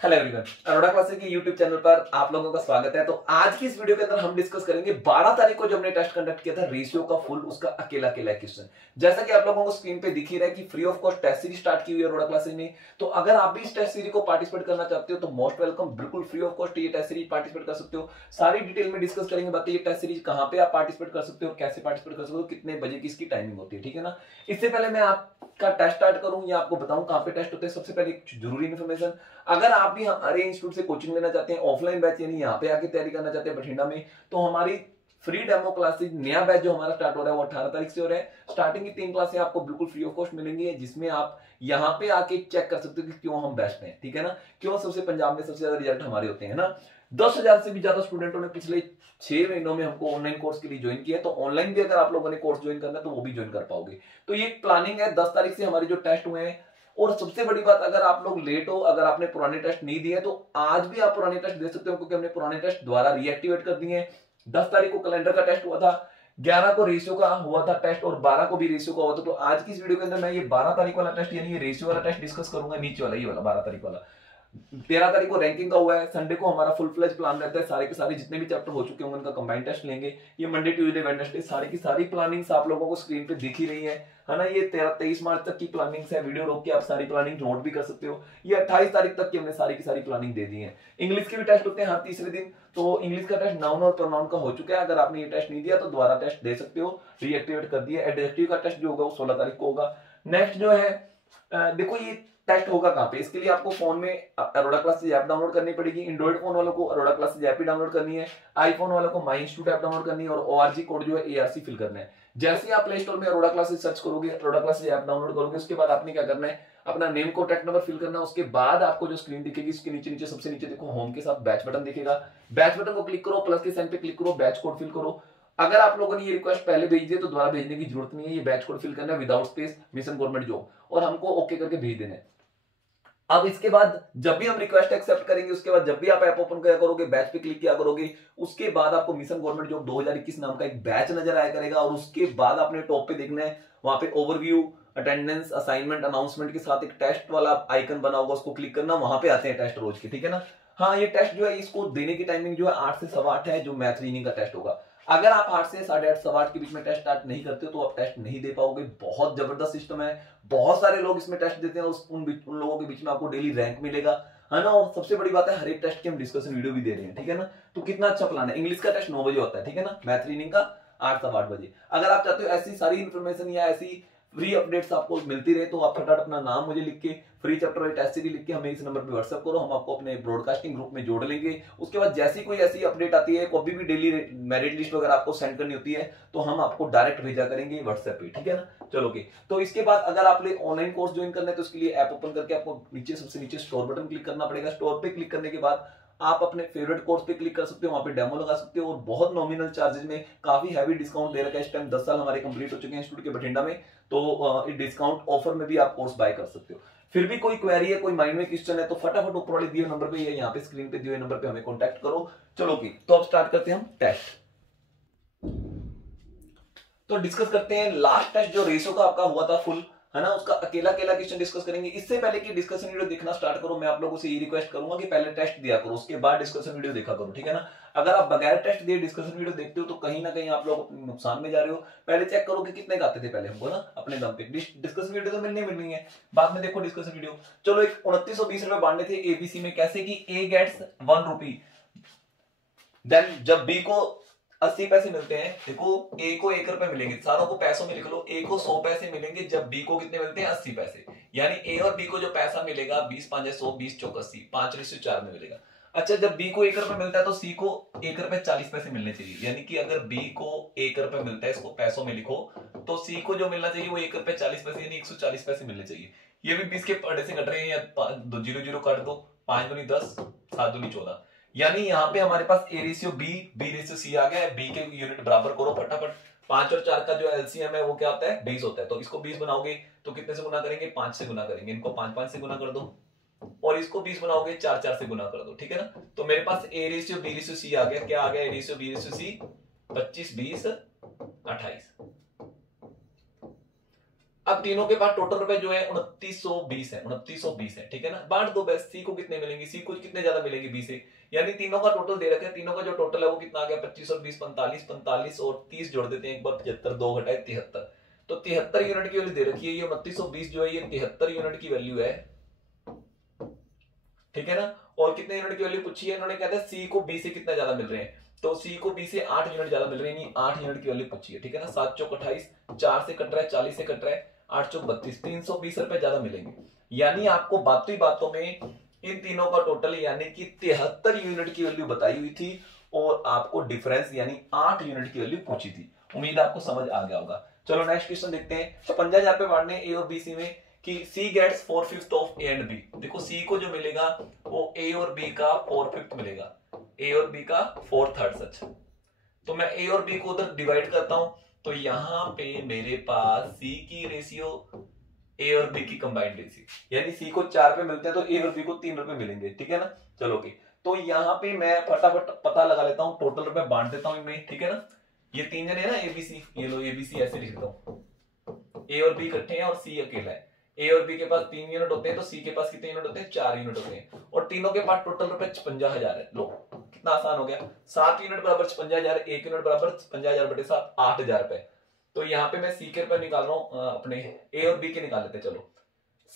Hello everyone, Arora classes के YouTube channel पर आप लोगों का स्वागत है। तो आज की इस वीडियो के अंदर हम डिस्कस करेंगे 12 तारीख को जो हमने टेस्ट कंडक्ट किया था रेशियो का फुल, उसका अकेला अकेला क्वेश्चन। जैसा कि आप लोगों को स्क्रीन पे दिख ही रहा है कि free of cost test series start की हुई है अरोड़ा क्लासेस में। तो अगर आप भी इस टेस्ट सीरीज को पार्टिसिपेट करना चाहते हो तो मोस्ट वेलकम, बिल्कुल फ्री ऑफ कॉस्ट ये टेस्ट सीरीज पार्टिसिपेट कर सकते हो। सारी डिटेल में डिस्कस करेंगे, बताइए टेस्ट सीरीज कहां पे आप पार्टिसिपेट कर सकते हो, कैसे पार्टिसिपेट कर सकते हो, कितने बजे की इसकी टाइमिंग होती है, ठीक है ना। इससे पहले मैं आपका टेस्ट स्टार्ट करूं या आपको बताऊं कहां पे टेस्ट होते हैं, सबसे पहले एक जरूरी इन्फॉर्मेशन, अगर आप भी हमारे इंस्टीट्यूट से कोचिंग लेना चाहते हैं, ऑफलाइन बैच यानी यहाँ पे आके तैयारी करना चाहते हैं बठिंडा में, तो हमारी फ्री डेमो क्लासेस नया बैच जो हमारा स्टार्ट हो रहा है वो 18 तारीख से हो रहा है। स्टार्टिंग की 3 क्लासें आपको बिल्कुल फ्री ऑफ कॉस्ट मिलेंगी, जिसमें आप यहाँ पे आके चेक कर सकते हो कि क्यों हम बेस्ट हैं, ठीक है ना, क्यों सबसे पंजाब में सबसे ज्यादा रिजल्ट हमारे होते हैं ना। 10,000 से भी ज्यादा स्टूडेंटों ने पिछले 6 महीनों में हमको ऑनलाइन कोर्स के लिए ज्वाइन किया है। तो ऑनलाइन भी अगर आप लोगों ने कोर्स ज्वाइन करना है तो वो भी ज्वाइन कर पाओगे। तो ये प्लानिंग है 10 तारीख से हमारे जो टेस्ट हुए हैं। और सबसे बड़ी बात, अगर आप लोग लेट हो, अगर आपने पुराने टेस्ट नहीं दिए तो आज भी आप पुराने टेस्ट दे सकते हो, क्योंकि हमने पुराने टेस्ट द्वारा रीएक्टिवेट कर दिए हैं। 10 तारीख को कैलेंडर का टेस्ट हुआ था, 11 को रेशियो का हुआ था टेस्ट और 12 को भी रेशियो का हुआ था। तो आज की इस वीडियो के अंदर मैं ये 12 तारीख वाला टेस्ट यानी ये रेशियो वाला टेस्ट डिस्कस करूंगा, नीचे वाला ये वाला 12 तारीख वाला। 13 तारीख को रैंकिंग का हुआ है। संडे को हमारा फुल फ्लेज प्लान रहता है, सारे के सारे जितने भी चैप्टर हो चुके होंगे उनका कंबाइंड टेस्ट लेंगे। ये मंडे ट्यूसडे वेडनेसडे सारी की सारी प्लानिंग्स आप लोगों को स्क्रीन पे दिख ही रही है ना। ये 23 मार्च तक की प्लानिंग्स है, वीडियो रोक के आप सारी प्लानिंग नोट भी कर सकते हो। ये 28 तारीख तक की हमने सारी की सारी प्लानिंग दे दी है। इंग्लिश के भी टेस्ट होते हैं हर तीसरे दिन, तो इंग्लिश का टेस्ट नाउन और प्रोनाउन का हो चुका है। अगर आपने ये टेस्ट नहीं दिया तो दोबारा टेस्ट दे सकते हो, रीएक्टिवेट कर दिया। एडजेक्टिव का टेस्ट जो होगा वो 16 तारीख को होगा। नेक्स्ट जो है देखो ये टेस्ट होगा कहां पे, इसके लिए आपको फोन में अरोड़ा क्लासेस ऐप डाउनलोड करनी पड़ेगी। एंड्रॉइड फोन वालों को अरोड़ा क्लासेस ऐप ही डाउनलोड करनी है, आईफोन वालों को माई इंस्टीट्यूट ऐप डाउनलोड करनी है और ओआरजी कोड जो है एआरसी फिल करना है। जैसे ही आप प्ले स्टोर में अरोड़ा क्लासेस सर्च करोगे, अरोड़ा क्लासेस ऐप डाउनलोड करोगे, उसके बाद आपने क्या करना है, अपना नेम कॉन्टैक्ट नंबर फिल करना है। उसके बाद आपको जो स्क्रीन दिखेगी उसके नीचे नीचे सबसे नीचे देखो होम के साथ बैच बटन दिखेगा। बैच बटन को क्लिक करो, प्लस के साइन पे क्लिक करो, बैच कोड फिल करो। अगर आप लोगों ने ये रिक्वेस्ट पहले भेज दी तो दोबारा भेजने की जरूरत नहीं है। ये बैच कोड फिल करना है without space, mission government job, और हमको ओके करके भेज देना है। अब इसके बाद जब भी हम रिक्वेस्ट एक्सेप्ट करेंगे, उसके बाद जब भी आप ऐप ओपन किया करोगे, बैच पे क्लिक किया करोगे, उसके बाद आपको मिशन गवर्नमेंट जॉब 2021 नाम का एक बैच नजर आया करेगा। और उसके बाद आपने टॉप पे देखना है, वहां पे ओवरव्यू, अटेंडेंस, असाइनमेंट, अनाउंसमेंट के साथ एक टेस्ट वाला आइकन बना होगा, उसको क्लिक करना, वहां पे आते हैं टेस्ट रोज के, ठीक है ना। हाँ, ये टेस्ट जो है इसको देने की टाइमिंग जो है 8 से 8:15 है, जो मैथ रीजनिंग का टेस्ट होगा। अगर आप 8 से 8:30 8:15 के बीच में टेस्ट स्टार्ट नहीं करते हो तो आप टेस्ट नहीं दे पाओगे। बहुत जबरदस्त सिस्टम है, बहुत सारे लोग इसमें टेस्ट देते हैं, उन लोगों के बीच में आपको डेली रैंक मिलेगा, है ना। और सबसे बड़ी बात है, हर एक टेस्ट की हम डिस्कशन वीडियो भी दे रहे हैं, ठीक है ना। तो कितना अच्छा प्लान है। इंग्लिश का टेस्ट 9 बजे होता है, ठीक है ना, मैथ रीजनिंग का 8 से 8 बजे। अगर आप चाहते हो ऐसी सारी इन्फॉर्मेशन या ऐसी फ्री अपडेट्स आपको मिलती रहे तो आप फटाफट अपना नाम मुझे लिख के, फ्री चैप्टर वाली टेस्ट सीरीज लिख के हमें इस नंबर पे व्हाट्सएप करो, हम आपको अपने ब्रॉडकास्टिंग ग्रुप में जोड़ लेंगे। उसके बाद जैसी कोई ऐसी अपडेट आती है, कभी भी डेली मेरिट लिस्ट वगैरह आपको सेंड करनी होती है तो हम आपको डायरेक्ट भेजा करेंगे व्हाट्सएप पे, ठीक है ना। चलो ओके। तो इसके बाद अगर आपने ऑनलाइन कोर्स ज्वाइन करना है तो उसके लिए ऐप ओपन करके आपको नीचे सबसे नीचे स्टोर बटन क्लिक करना पड़ेगा। स्टोर पे क्लिक करने के बाद आप अपने फेवरेट कोर्स पे क्लिक कर सकते हो, वहां पे डेमो लगा सकते हो और बहुत नॉमिनल चार्जेस में काफी हैवी डिस्काउंट दे रखा है। इस टाइम 10 साल हमारे कंप्लीट हो चुके हैं इंस्टीट्यूट के बठिंडा में, तो इस डिस्काउंट ऑफर में भी आप कोर्स बाय कर सकते हो। फिर भी कोई क्वेरी है, कोई माइंड में क्वेश्चन है तो फटाफट ऊपर वाले दिए नंबर पे या यहाँ पे स्क्रीन पे दिए नंबर पे हमें कॉन्टैक्ट करो। चलो ओके, तो अब स्टार्ट करते हैं हम टेस्ट। तो डिस्कस करते हैं लास्ट टेस्ट जो रेशो का आपका हुआ था फुल, है ना, उसका अकेला अकेला क्वेश्चन डिस्कस करेंगे। इससे पहले कि डिस्कशन वीडियो देखना स्टार्ट करो, मैं आप लोगों से ये रिक्वेस्ट करूंगा कि पहले टेस्ट दिया करो, उसके बाद डिस्कशन वीडियो देखा करो, ठीक है ना। अगर आप बगैर टेस्ट दिए डिस्कशन वीडियो देखते हो तो कहीं ना कहीं आप लोग नुकसान में जा रहे हो। पहले चेक करो कि कितने आते थे पहले हमको ना, अपने दम पे। डिस्कशन वीडियो तो मिलनी है, बाद में देखो डिस्कशन वीडियो। चलो, एक 2920 रुपए बांटने थे एबीसी में, कैसे कि ए गेट्स 1 रुपी, देन जब बी को 80 पैसे मिलते हैं, देखो ए को 1 रुपए मिलेंगे, सारों को पैसों में लिख लो, ए को 100 पैसे मिलेंगे जब बी को कितने मिलते हैं 80 पैसे। यानी ए और बी को जो पैसा मिलेगा 20 5 100 20 चौक 80, 5:4 में मिलेगा। अच्छा, जब बी को 1 रुपए मिलता है तो सी को 1 रुपए 40 पैसे मिलने चाहिए। यानी कि अगर बी को 1 रुपए मिलता है, इसको पैसों में लिखो, तो सी को जो मिलना चाहिए वो 1 रुपए 40 पैसे यानी 140 पैसे मिलने चाहिए। ये भी 20 के पढ़े से कट रहे हैं, या 0 0 काट दो, 5 दूनी 10, 7 दूनी 14। यानी यहाँ पे हमारे पास A ratio B, B ratio C आ गया है। बी के यूनिट बराबर करो फटाफट। 5 और 4 का जो एलसीएम है वो क्या आता है, 20 होता है। तो इसको 20 बनाओगे तो कितने से गुना करेंगे, 5 से गुना करेंगे। इनको 5 5 से गुना कर दो और इसको 20 बनाओगे 4 4 से गुना कर दो, ठीक है ना। तो मेरे पास A ratio B ratio C आ गया। क्या आ गया, A ratio B ratio C 25 20 28। अब तीनों के पास टोटल रुपए जो है 2920 है, 2920 है, ठीक है ना। बांट दो बस, सी को कितने मिलेंगे, सी को कितने ज्यादा मिलेंगे बी से, यानी तीनों का टोटल दे रखा है, तीनों का जो टोटल है वो कितना आ गया 25 और 20 45, 45 और 30 जोड़ देते हैं एक बार, 75, 2 घटाए 73, तो 73 यूनिट की वैल्यू दे रखी है। ये 2920 जो है ये 73 यूनिट की वैल्यू है, ठीक है ना। और कितने यूनिट की वैल्यू पूछी है इन्होंने, कहते हैं सी को बी से कितना ज्यादा मिल रहे हैं, तो सी को बी से 8 यूनिट ज्यादा मिल रहे हैं, 8 यूनिट की वैल्यू पूछी है, ठीक है ना। 7 चौक 28, 4 से कट रहा है, 40 से कट रहा है, 8 चौक 32, 320 रुपए ज्यादा मिलेंगे। यानी आपको बातों ही बातों में इन तीनों का टोटल यानी कि 73 यूनिट की वैल्यू बताई हुई थी और आपको डिफरेंस यानी 8 यूनिट की वैल्यू पूछी थी। उम्मीद आपको समझ आ गया होगा। चलो नेक्स्ट क्वेश्चन देखते हैं। 56 यहाँ पे बांटने ए और बी सी में कि C gets 4/5 of A and B. देखो C को जो मिलेगा वो A और B का 4/5 मिलेगा, A और B का 4/3 सच। तो मैं A और B को उधर डिवाइड करता हूं, तो यहां पे मेरे पास C की रेशियो A और B की कंबाइंड रेशियो, यानी C को 4 रुपए मिलते हैं तो A और B को 3 रुपए मिलेंगे, ठीक है ना। चलो ओके, तो यहाँ पे मैं फटाफट पता लगा लेता हूँ, टोटल रुपए बांट देता हूँ इनमें, ठीक है ना। ये 3 जने है ना ABC, ये लो ABC ऐसे लिख देता हूँ, A और B इकट्ठे हैं और C अकेला है। ए और बी के पास 3 यूनिट होते हैं तो सी के पास कितने यूनिट होते हैं, 4 यूनिट होते हैं, और तीनों के पास टोटल रुपए 56,000 है। लो कितना आसान हो गया, 7 यूनिट बराबर 56,000, 1 यूनिट बराबर 56,000 बटे 7, 8,000 रुपए। तो यहाँ पे मैं सी के रुपए निकाल रहा हूँ, अपने ए और बी के निकाल लेते हैं। चलो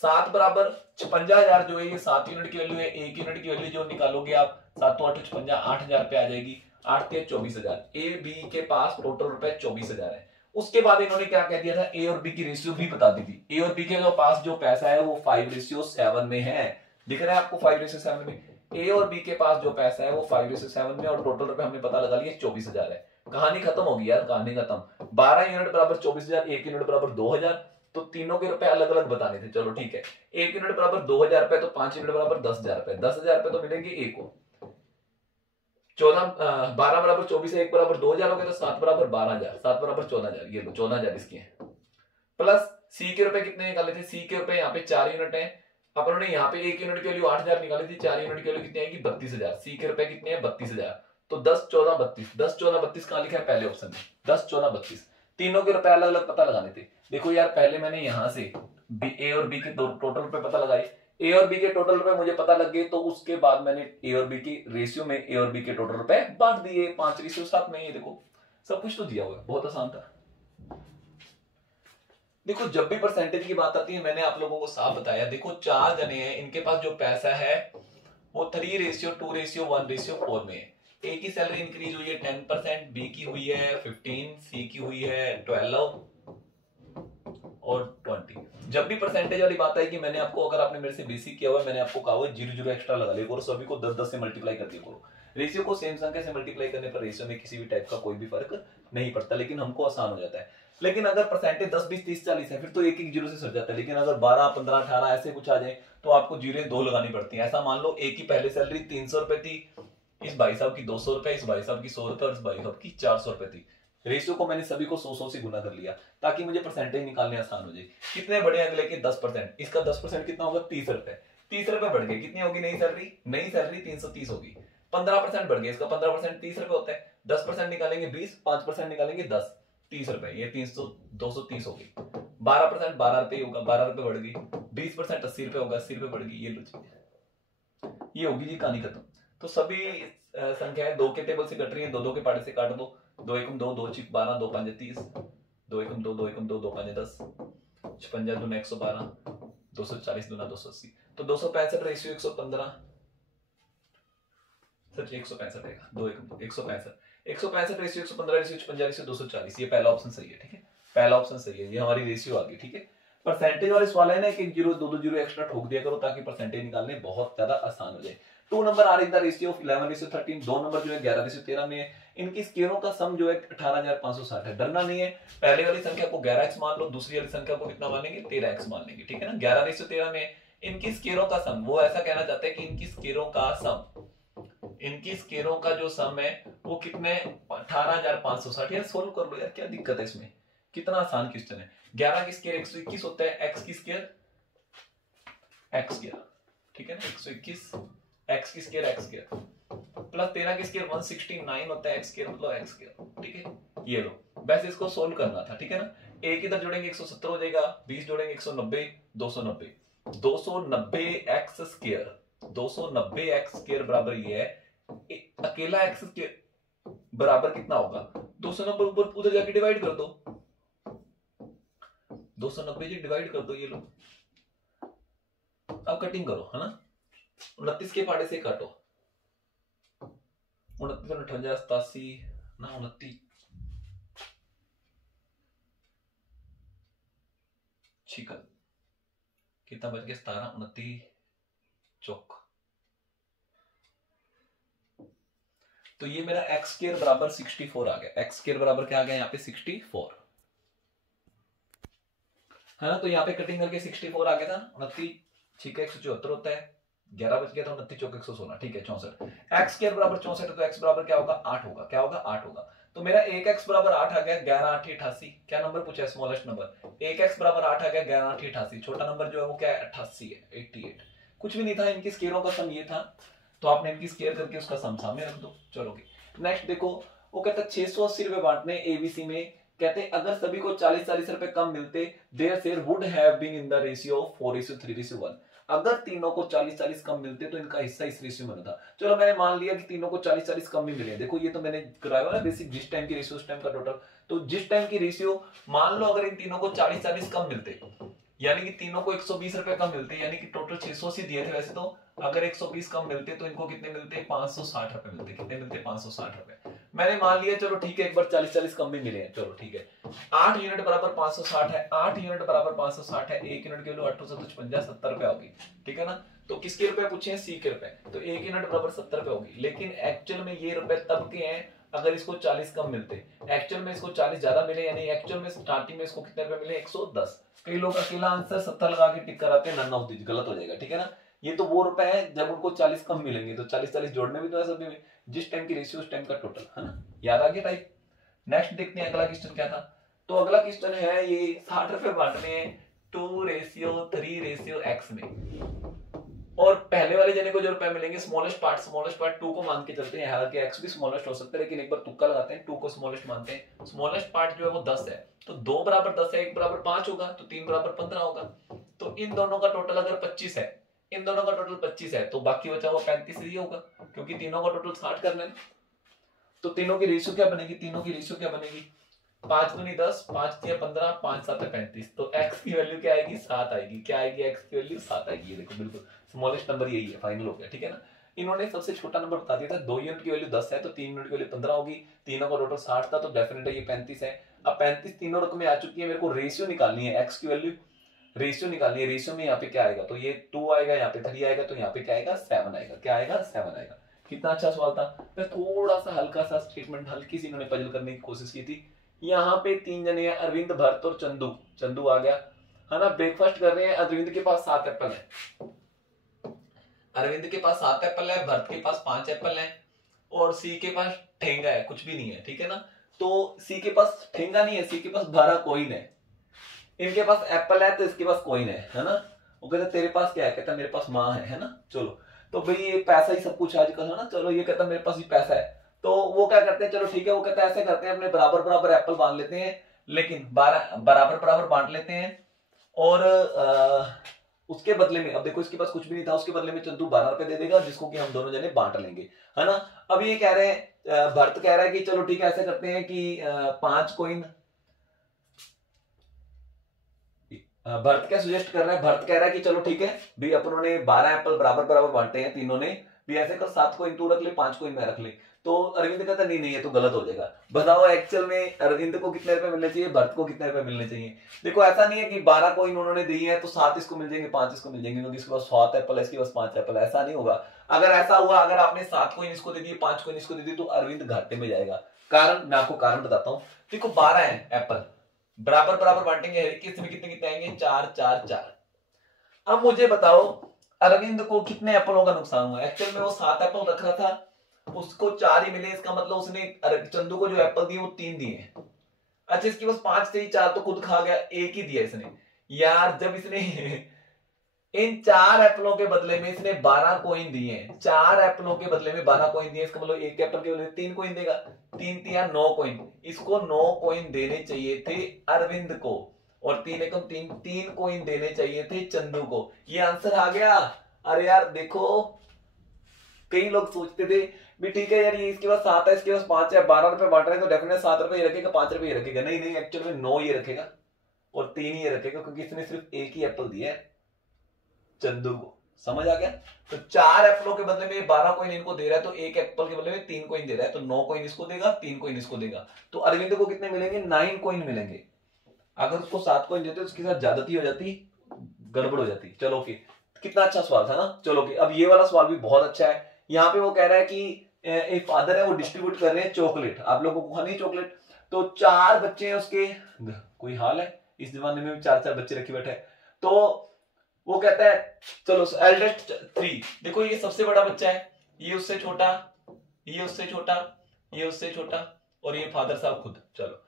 7 बराबर 56,000 जो है ये 7 यूनिट की वैल्यू है, 1 यूनिट की वैल्यू जो निकालोगे आप 7 तो 8 56, 8,000 पे आ जाएगी, 8 के 24,000। ए बी के पास टोटल रुपए 24,000 है। उसके बाद इन्होंने क्या कह दिया था, ए और बी की रेशियो भी बता दी थी। ए और बी के पास जो पैसा है वो 5:7 में है, दिख रहा है आपको 5:7 में। ए और बी के पास जो पैसा है वो 5:7 में, और टोटल रुपए हमने पता लगा लिया 24,000 है। कहानी खत्म होगी यार, कहानी खत्म। 12 यूनिट बराबर 24,000, 1 यूनिट बराबर 2,000, तो तीनों के रुपए अलग अलग बताने थे। चलो ठीक है, 1 यूनिट बराबर 2,000 रुपए, तो 5 यूनिट बराबर 10,000 रुपए, 10,000 रुपए तो मिलेंगे ए को। 12 बराबर 24 है, 1 बराबर 2,000 हो गया, तो 7 बराबर 12,000, 7 बराबर 14,000, ये लो 14,000 इसके हैं। प्लस सी के रुपए कितने निकाले थे, सी के रुपए यहाँ पे 4 यूनिट है, अपन ने यहाँ पे 1 यूनिट की वैल्यू 8,000 निकाली थी, 4 यूनिट की वैल्यू कितनी आएगी 32,000। सी के रुपए कितने हैं 32,000, तो 10 14 32, 10 14 32 कहां लिखा है पहले ऑप्शन में, 10 14 32। तीनों के रुपए अलग अलग पता लगाने थे। देखो यार पहले मैंने यहाँ से ए और बी के टोटल रुपए पता लगाए, ए और बी के टोटल रुपए मुझे पता लग गए, तो उसके बाद मैंने ए और बी की रेशियो में ए और बी के टोटल रुपए बांट दिए 5:7 में। ये देखो सब कुछ तो दिया हुआ है, बहुत आसान था। देखो जब भी परसेंटेज की बात आती है, मैंने आप लोगों को साफ बताया, देखो 4 जने हैं, इनके पास जो पैसा है वो 3:2:1:4 में है। ए की सैलरी इंक्रीज हुई है 10%, बी की हुई है 15, सी की हुई है 12 और 20। जब भी परसेंटेज वाली बात है कि मैंने आपको, अगर आपने मेरे से बेसिक किया हुआ है, मैंने आपको कहा हुआ है 0 एक्स्ट्रा लगा लिया करो, सभी को 10 10 से मल्टीप्लाई कर दिया करो। रेशियो को सेम संख्या से मल्टीप्लाई करने पर रेशियो में किसी भी टाइप का कोई भी फर्क नहीं पड़ता, लेकिन हमको आसान हो जाता है। लेकिन अगर परसेंटेज 10 20 30 40 है फिर तो एक एक जीरो से सर जाता है, लेकिन अगर 12 15 18 ऐसे कुछ आ जाए तो आपको जीरो 2 लगानी पड़ती है। ऐसा मान लो ए की पहले सैलरी 300 रुपए थी, इस भाई साहब की 200 रुपए, इस भाई साहब की 100 रुपए और इस भाई साहब की 400 रुपए थी। रेशियो को मैंने सभी को 100 से गुना कर लिया ताकि मुझे परसेंटेज निकालने आसान हो जाए। कितने बढ़े अगले के 10%, इसका 10% कितना होगा 30 रुपए, 30 रुपए बढ़ गए, कितनी होगी नई सैलरी, नई सैलरी 330 होगी। 15% बढ़ गया, इसका 15% 30 रुपए होता है, 10% निकालेंगे 20, 5% निकालेंगे 10, 30 रुपए, ये 300 230 होगी। 12% 12 रुपए होगा, 12 रुपए बढ़ गई। 20% 80 रुपए होगा, 80 रुपए बढ़ गई। ये लो जी, ये होगी जी कहानी खत्म। तो सभी संख्याएं 2 के टेबल से कट रही है, 2 2 के पाड़े से काट दो, 2 एकम 2, 2 चिक 12, 2 5 30, 2 एकम 2, 2 एकम 2, 2 5 10, 56 दूना 112, 240 दूना 280, तो 265 रेशियो 115, सच 165 रहेगा, 2 एकम 165, 165 रेशियो 115 रेशियो 56 रेशियो 240, ये पहला ऑप्शन सही है, ठीक है, पहला ऑप्शन सही है, ये हमारी रेशियो आ गई, ठीक है। परसेंटेज वाले सवाल है ना, एक जीरो 2 2 जीरो एक्स्ट्रा ठोक दिया करो ताकि परसेंटेज निकालने बहुत ज्यादा आसान हो जाए। 2 number are in the ratio of 11:13, 2 number जो है 11:13 में है, इनकी स्केयरों का सम जो है 18,560 है। डरना नहीं है, पहले वाली संख्या को 11x मान लो, दूसरी वाली संख्या को कितना मानेंगे 13x मान लेंगे, ठीक है ना। 11:13 में इनकी स्केयरों का सम, वो ऐसा कहना चाहते हैं कि इनकी स्केयरों का सम, इनकी स्केयरों का जो सम है वो कितने 18,560। यार सोल्व कर लो यार, क्या दिक्कत है इसमें, कितना आसान क्वेश्चन है। 11 की स्केयर 121 होता है, x की स्केयर x स्केयर, ठीक है ना, 121, x की स्केयर x स्केयर, प्लस 13 की स्केयर 169 होता है, x स्केयर मतलब x स्केयर, ठीक है। ये लो बस इसको सोल्व करना था, ठीक है ना। एक इधर जोड़ेंगे 170 हो जाएगा, 20 जोड़ेंगे 190, 290, 290x² 290x² बराबर ये है, अकेला x² बराबर कितना होगा 290, ऊपर उधर जाके डिवाइड कर दो, 290 से डिवाइड कर दो, ये लो। अब कटिंग करो, है ना, 29 के पाड़े से काटो, 29 58 87 ना 29 छिकल कितना बच गया 17 29 चौक। तो ये मेरा x² बराबर 64 आ गया, x² बराबर क्या आ गया यहाँ पे 64, है ना। तो यहाँ पे कटिंग करके 64 आ गया था, 29 ठीक है 174 होता है, 11 बच गया था, 29 चौक 116 ठीक है 64, x² बराबर 64 तो x बराबर क्या होगा 8 होगा, क्या होगा 8 होगा। तो मेरा 1x बराबर 8 आ गया, 11 8 88, क्या नंबर पूछा है स्मॉलेस्ट नंबर, 1x बराबर 8 आ गया, 11 8 88, छोटा नंबर जो है वो क्या है 88 है, 88, कुछ भी नहीं था, इनकी स्केयरों का सम ये था, तो आपने इनकी स्केयर करके उसका सम सामने रख दो। चलो नेक्स्ट देखो, वो कहता है 680 रुपए बांटने एबीसी में, कहते हैं अगर सभी को 40-40 रुपए कम मिलते, their share would have been in the ratio of 4:3:1, अगर तीनों को 40-40 कम मिलते तो इनका हिस्सा इस रेशियो में था। चलो मैंने मान लिया कि तीनों को 40-40 कम ही मिले, देखो ये तो मैंने कराया ना बेसिक, जिस टाइम की रेशियो उस टाइम का टोटल, तो जिस टाइम की रेशियो मान लो अगर इन तीनों को 40-40 कम मिलते, यानी कि तीनों को 120 रुपए कम मिलते, यानी कि टोटल 680 दिए थे वैसे, तो अगर 120 कम मिलते तो इनको कितने मिलते 560 रुपए मिलते, कितने मिलते 560 रुपए। मैंने मान लिया चलो ठीक है एक बार 40-40 कम भी मिले हैं, चलो ठीक है, 8 यूनिट बराबर 560 है, 8 यूनिट बराबर 560 है, 1 यूनिट की वैल्यू 8 7 50 70 रुपए होगी, ठीक है ना। तो किसके रुपए पूछे हैं सी के रुपए, तो 1 यूनिट बराबर 70 रुपए होगी, लेकिन एक्चुअल में ये रुपए तब के हैं अगर इसको 40 कम मिलते, एक्चुअल में इसको 40 ज्यादा मिले, यानी एक्चुअल में स्टार्टिंग में इसको कितने रुपए मिले 110। कई लोग अकेला आंसर 70 लगा के टिक कराते हैं, नन ऑफ दिस गलत हो जाएगा, ठीक है ना। ये तो वो रुपए है जब उनको 40 कम मिलेंगे, तो 40-40 जोड़ने भी तो है सभी में, जिस टाइम की रेशियो उस टाइम का टोटल, है ना, याद आ गया टाइप। नेक्स्ट देखते हैं अगला क्वेश्चन क्या था, तो अगला क्वेश्चन है ये 60 रुपए बांटने हैं 2:3:x में, और पहले वाले जने को जो रुपए मिलेंगे स्मॉलेस्ट पार्ट 2 को मान के चलते हैं, हालांकि x भी स्मॉलेस्ट हो सकता है, लेकिन एक बार तुक्का लगाते हैं, 2 को स्मॉलेस्ट मानते हैं, स्मॉलेस्ट पार्ट जो है वो 10 है, तो 2 बराबर 10 है, 1 बराबर 5 होगा, तो 3 बराबर 15 होगा, तो इन दोनों का टोटल अगर 25 है, इन दोनों का टोटल 25 है, तो बाकी बचा हुआ 35 ही होगा, क्योंकि तीनों का टोटल 60 करना है। तो तीनों की रेशियो क्या बनेगी, तीनों की रेशियो क्या बनेगी, 5 दूनी 10, 5 तिया 15, 5 7 35, तो x की वैल्यू क्या आएगी 7 आएगी, क्या आएगी x की वैल्यू 7 आएगी, ये देखो बिल्कुल स्मॉलेस्ट नंबर यही है, फाइनल हो गया, ठीक है ना। इन्होंने सबसे छोटा नंबर बता दिया था, 2 यूनिट की वैल्यू 10 है तो 3 यूनिट की वैल्यू 15 होगी, तीनों का टोटल 60 था, तो डेफिनेटली ये 35 है। अब 35 तीनों रकमें आ चुकी है, मेरे को रेशियो निकालनी है, x की वैल्यू रेशियो निकालनी है, रेशियो में यहाँ पे क्या आएगा, तो ये 2 आएगा, यहाँ पे 3 आएगा, तो यहाँ पे क्या आएगा 7 आएगा, क्या आएगा 7 आएगा। कितना अच्छा सवाल था, मैं थोड़ा सा हल्का सा स्टेटमेंट हल्की सी इन्होंने पजल करने की कोशिश की थी। यहाँ पे 3 जने हैं, अरविंद भरत और चंदू, चंदू आ गया, है ना, ब्रेकफास्ट कर रहे हैं, अरविंद के पास 7 एप्पल है, अरविंद के पास 7 एप्पल है, भरत के पास 5 एप्पल है, और सी के पास ठेंगा है, कुछ भी नहीं है, ठीक है ना। तो सी के पास ठेंगा नहीं है, सी के पास 12 कॉइन है, इनके पास एप्पल है तो इसके पास कॉइन है ना। वो कहता तेरे पास क्या है, कहता मेरे पास माँ है ना। चलो तो भाई ये पैसा ही सब कुछ आजकल है ना, चलो ये कहता मेरे पास भी पैसा है, तो वो क्या करते हैं, चलो ठीक है, वो कहता है ऐसे करते हैं, अपने बराबर बराबर एप्पल बांट लेते हैं, लेकिन बराबर बराबर बांट लेते हैं, और उसके बदले में, अब देखो इसके पास कुछ भी नहीं था, उसके बदले में चंदू 12 रुपए दे देगा, जिसको कि हम दोनों जने बांट लेंगे, है ना। अब ये कह रहे हैं, भरत कह रहा है कि चलो ठीक है, ऐसे करते हैं कि 5 कॉइन, भरत क्या सजेस्ट कर रहा है, भरत कह रहा है कि चलो ठीक है भी अपनों ने 12 एप्पल बराबर बराबर बांटे हैं तीनों ने, भी ऐसे कर 7 कॉइन तू रख ले, 5 कॉइन मैं रख ले। तो अरविंद कहता नहीं नहीं ये तो गलत हो जाएगा, बताओ एक्चुअल में अरविंद को कितने रुपए मिलने चाहिए, भरत को कितने रुपए मिलने चाहिए। देखो ऐसा नहीं है कि 12 कॉइन उन्होंने दी है तो 7 इसको मिल जाएंगे, 5 इसको मिल जाएंगे, क्योंकि इसके पास 7 एप्पल है, इसके पास 5 एप्पल, ऐसा नहीं होगा। अगर ऐसा हुआ, अगर आपने 7 कॉइन इसको दे दिए, 5 कॉइन इसको दे दिए, तो अरविंद घाटे में जाएगा। कारण मैं आपको कारण बताता हूँ, देखो 12 है एप्पल, बराबर बराबर बांटेंगे, इसमें कितने कितने आएंगे, 4 4 4। अब मुझे बताओ अरविंद को कितने एप्पलों का नुकसान हुआ, एक्चुअल में वो 7 एप्पल रख रहा था, उसको 4 ही मिले, इसका मतलब उसने चंदू को जो एप्पल दिए वो 3 दिए। अच्छा इसके पास 5 से ही 4 तो खुद खा गया, 1 ही दिया इसने। यार जब इसने इन 4 एप्पलों के बदले में इसने 12 कॉइन दिए हैं। 4 एप्पलों के बदले में 12 कॉइन दिए, इसका मतलब एक एप्पल के बदले 3 कॉइन देगा। 3 तिया 9 कॉइन, इसको 9 कॉइन देने चाहिए थे अरविंद को, और 3 एकम 3 कॉइन देने चाहिए थे चंदू को। ये आंसर आ गया। अरे यार देखो, कई लोग सोचते थे भी ठीक है यार, ये इसके पास 7 है, इसके पास 5 है, 12 रुपए बांट रहे हैं तो डेफिनेट 7 रुपए ये रखेगा, 5 रुपए ये रखेगा। नहीं नहीं, एक्चुअली में 9 ये रखेगा और 3 ये रखेगा, क्योंकि इसने सिर्फ एक ही एप्पल दिया है चंदू को। समझ आ गया? तो 4 एप्पलों के बदले में 12 कॉइन इनको दे रहा है, तो एक एप्पल के बदले में 3 कॉइन दे रहा है, तो 9 कॉइन इसको देगा, 3 कॉइन इसको देगा। तो अरविंद को कितने मिलेंगे? 9 कॉइन मिलेंगे। अगर उसको 7 कॉइन देते तो उसके साथ ज्यादती हो जाती, गड़बड़ हो जाती। चलो ओके, कितना अच्छा सवाल था ना। चलो ओके, अब ये वाला सवाल भी बहुत अच्छा है। यहाँ पे वो कह रहा है कि एक फादर है, वो डिस्ट्रीब्यूट कर रहे हैं चॉकलेट, आप लोगों को खानी है चॉकलेट। तो 4 बच्चे हैं उसके, कोई हाल है इस जमाने में 4-4 बच्चे रखे बैठे। तो वो कहता है चलो एल्डेस्ट 3, देखो ये सबसे बड़ा बच्चा है, ये उससे छोटा, ये उससे छोटा, ये उससे छोटा, और ये फादर साहब खुद। चलो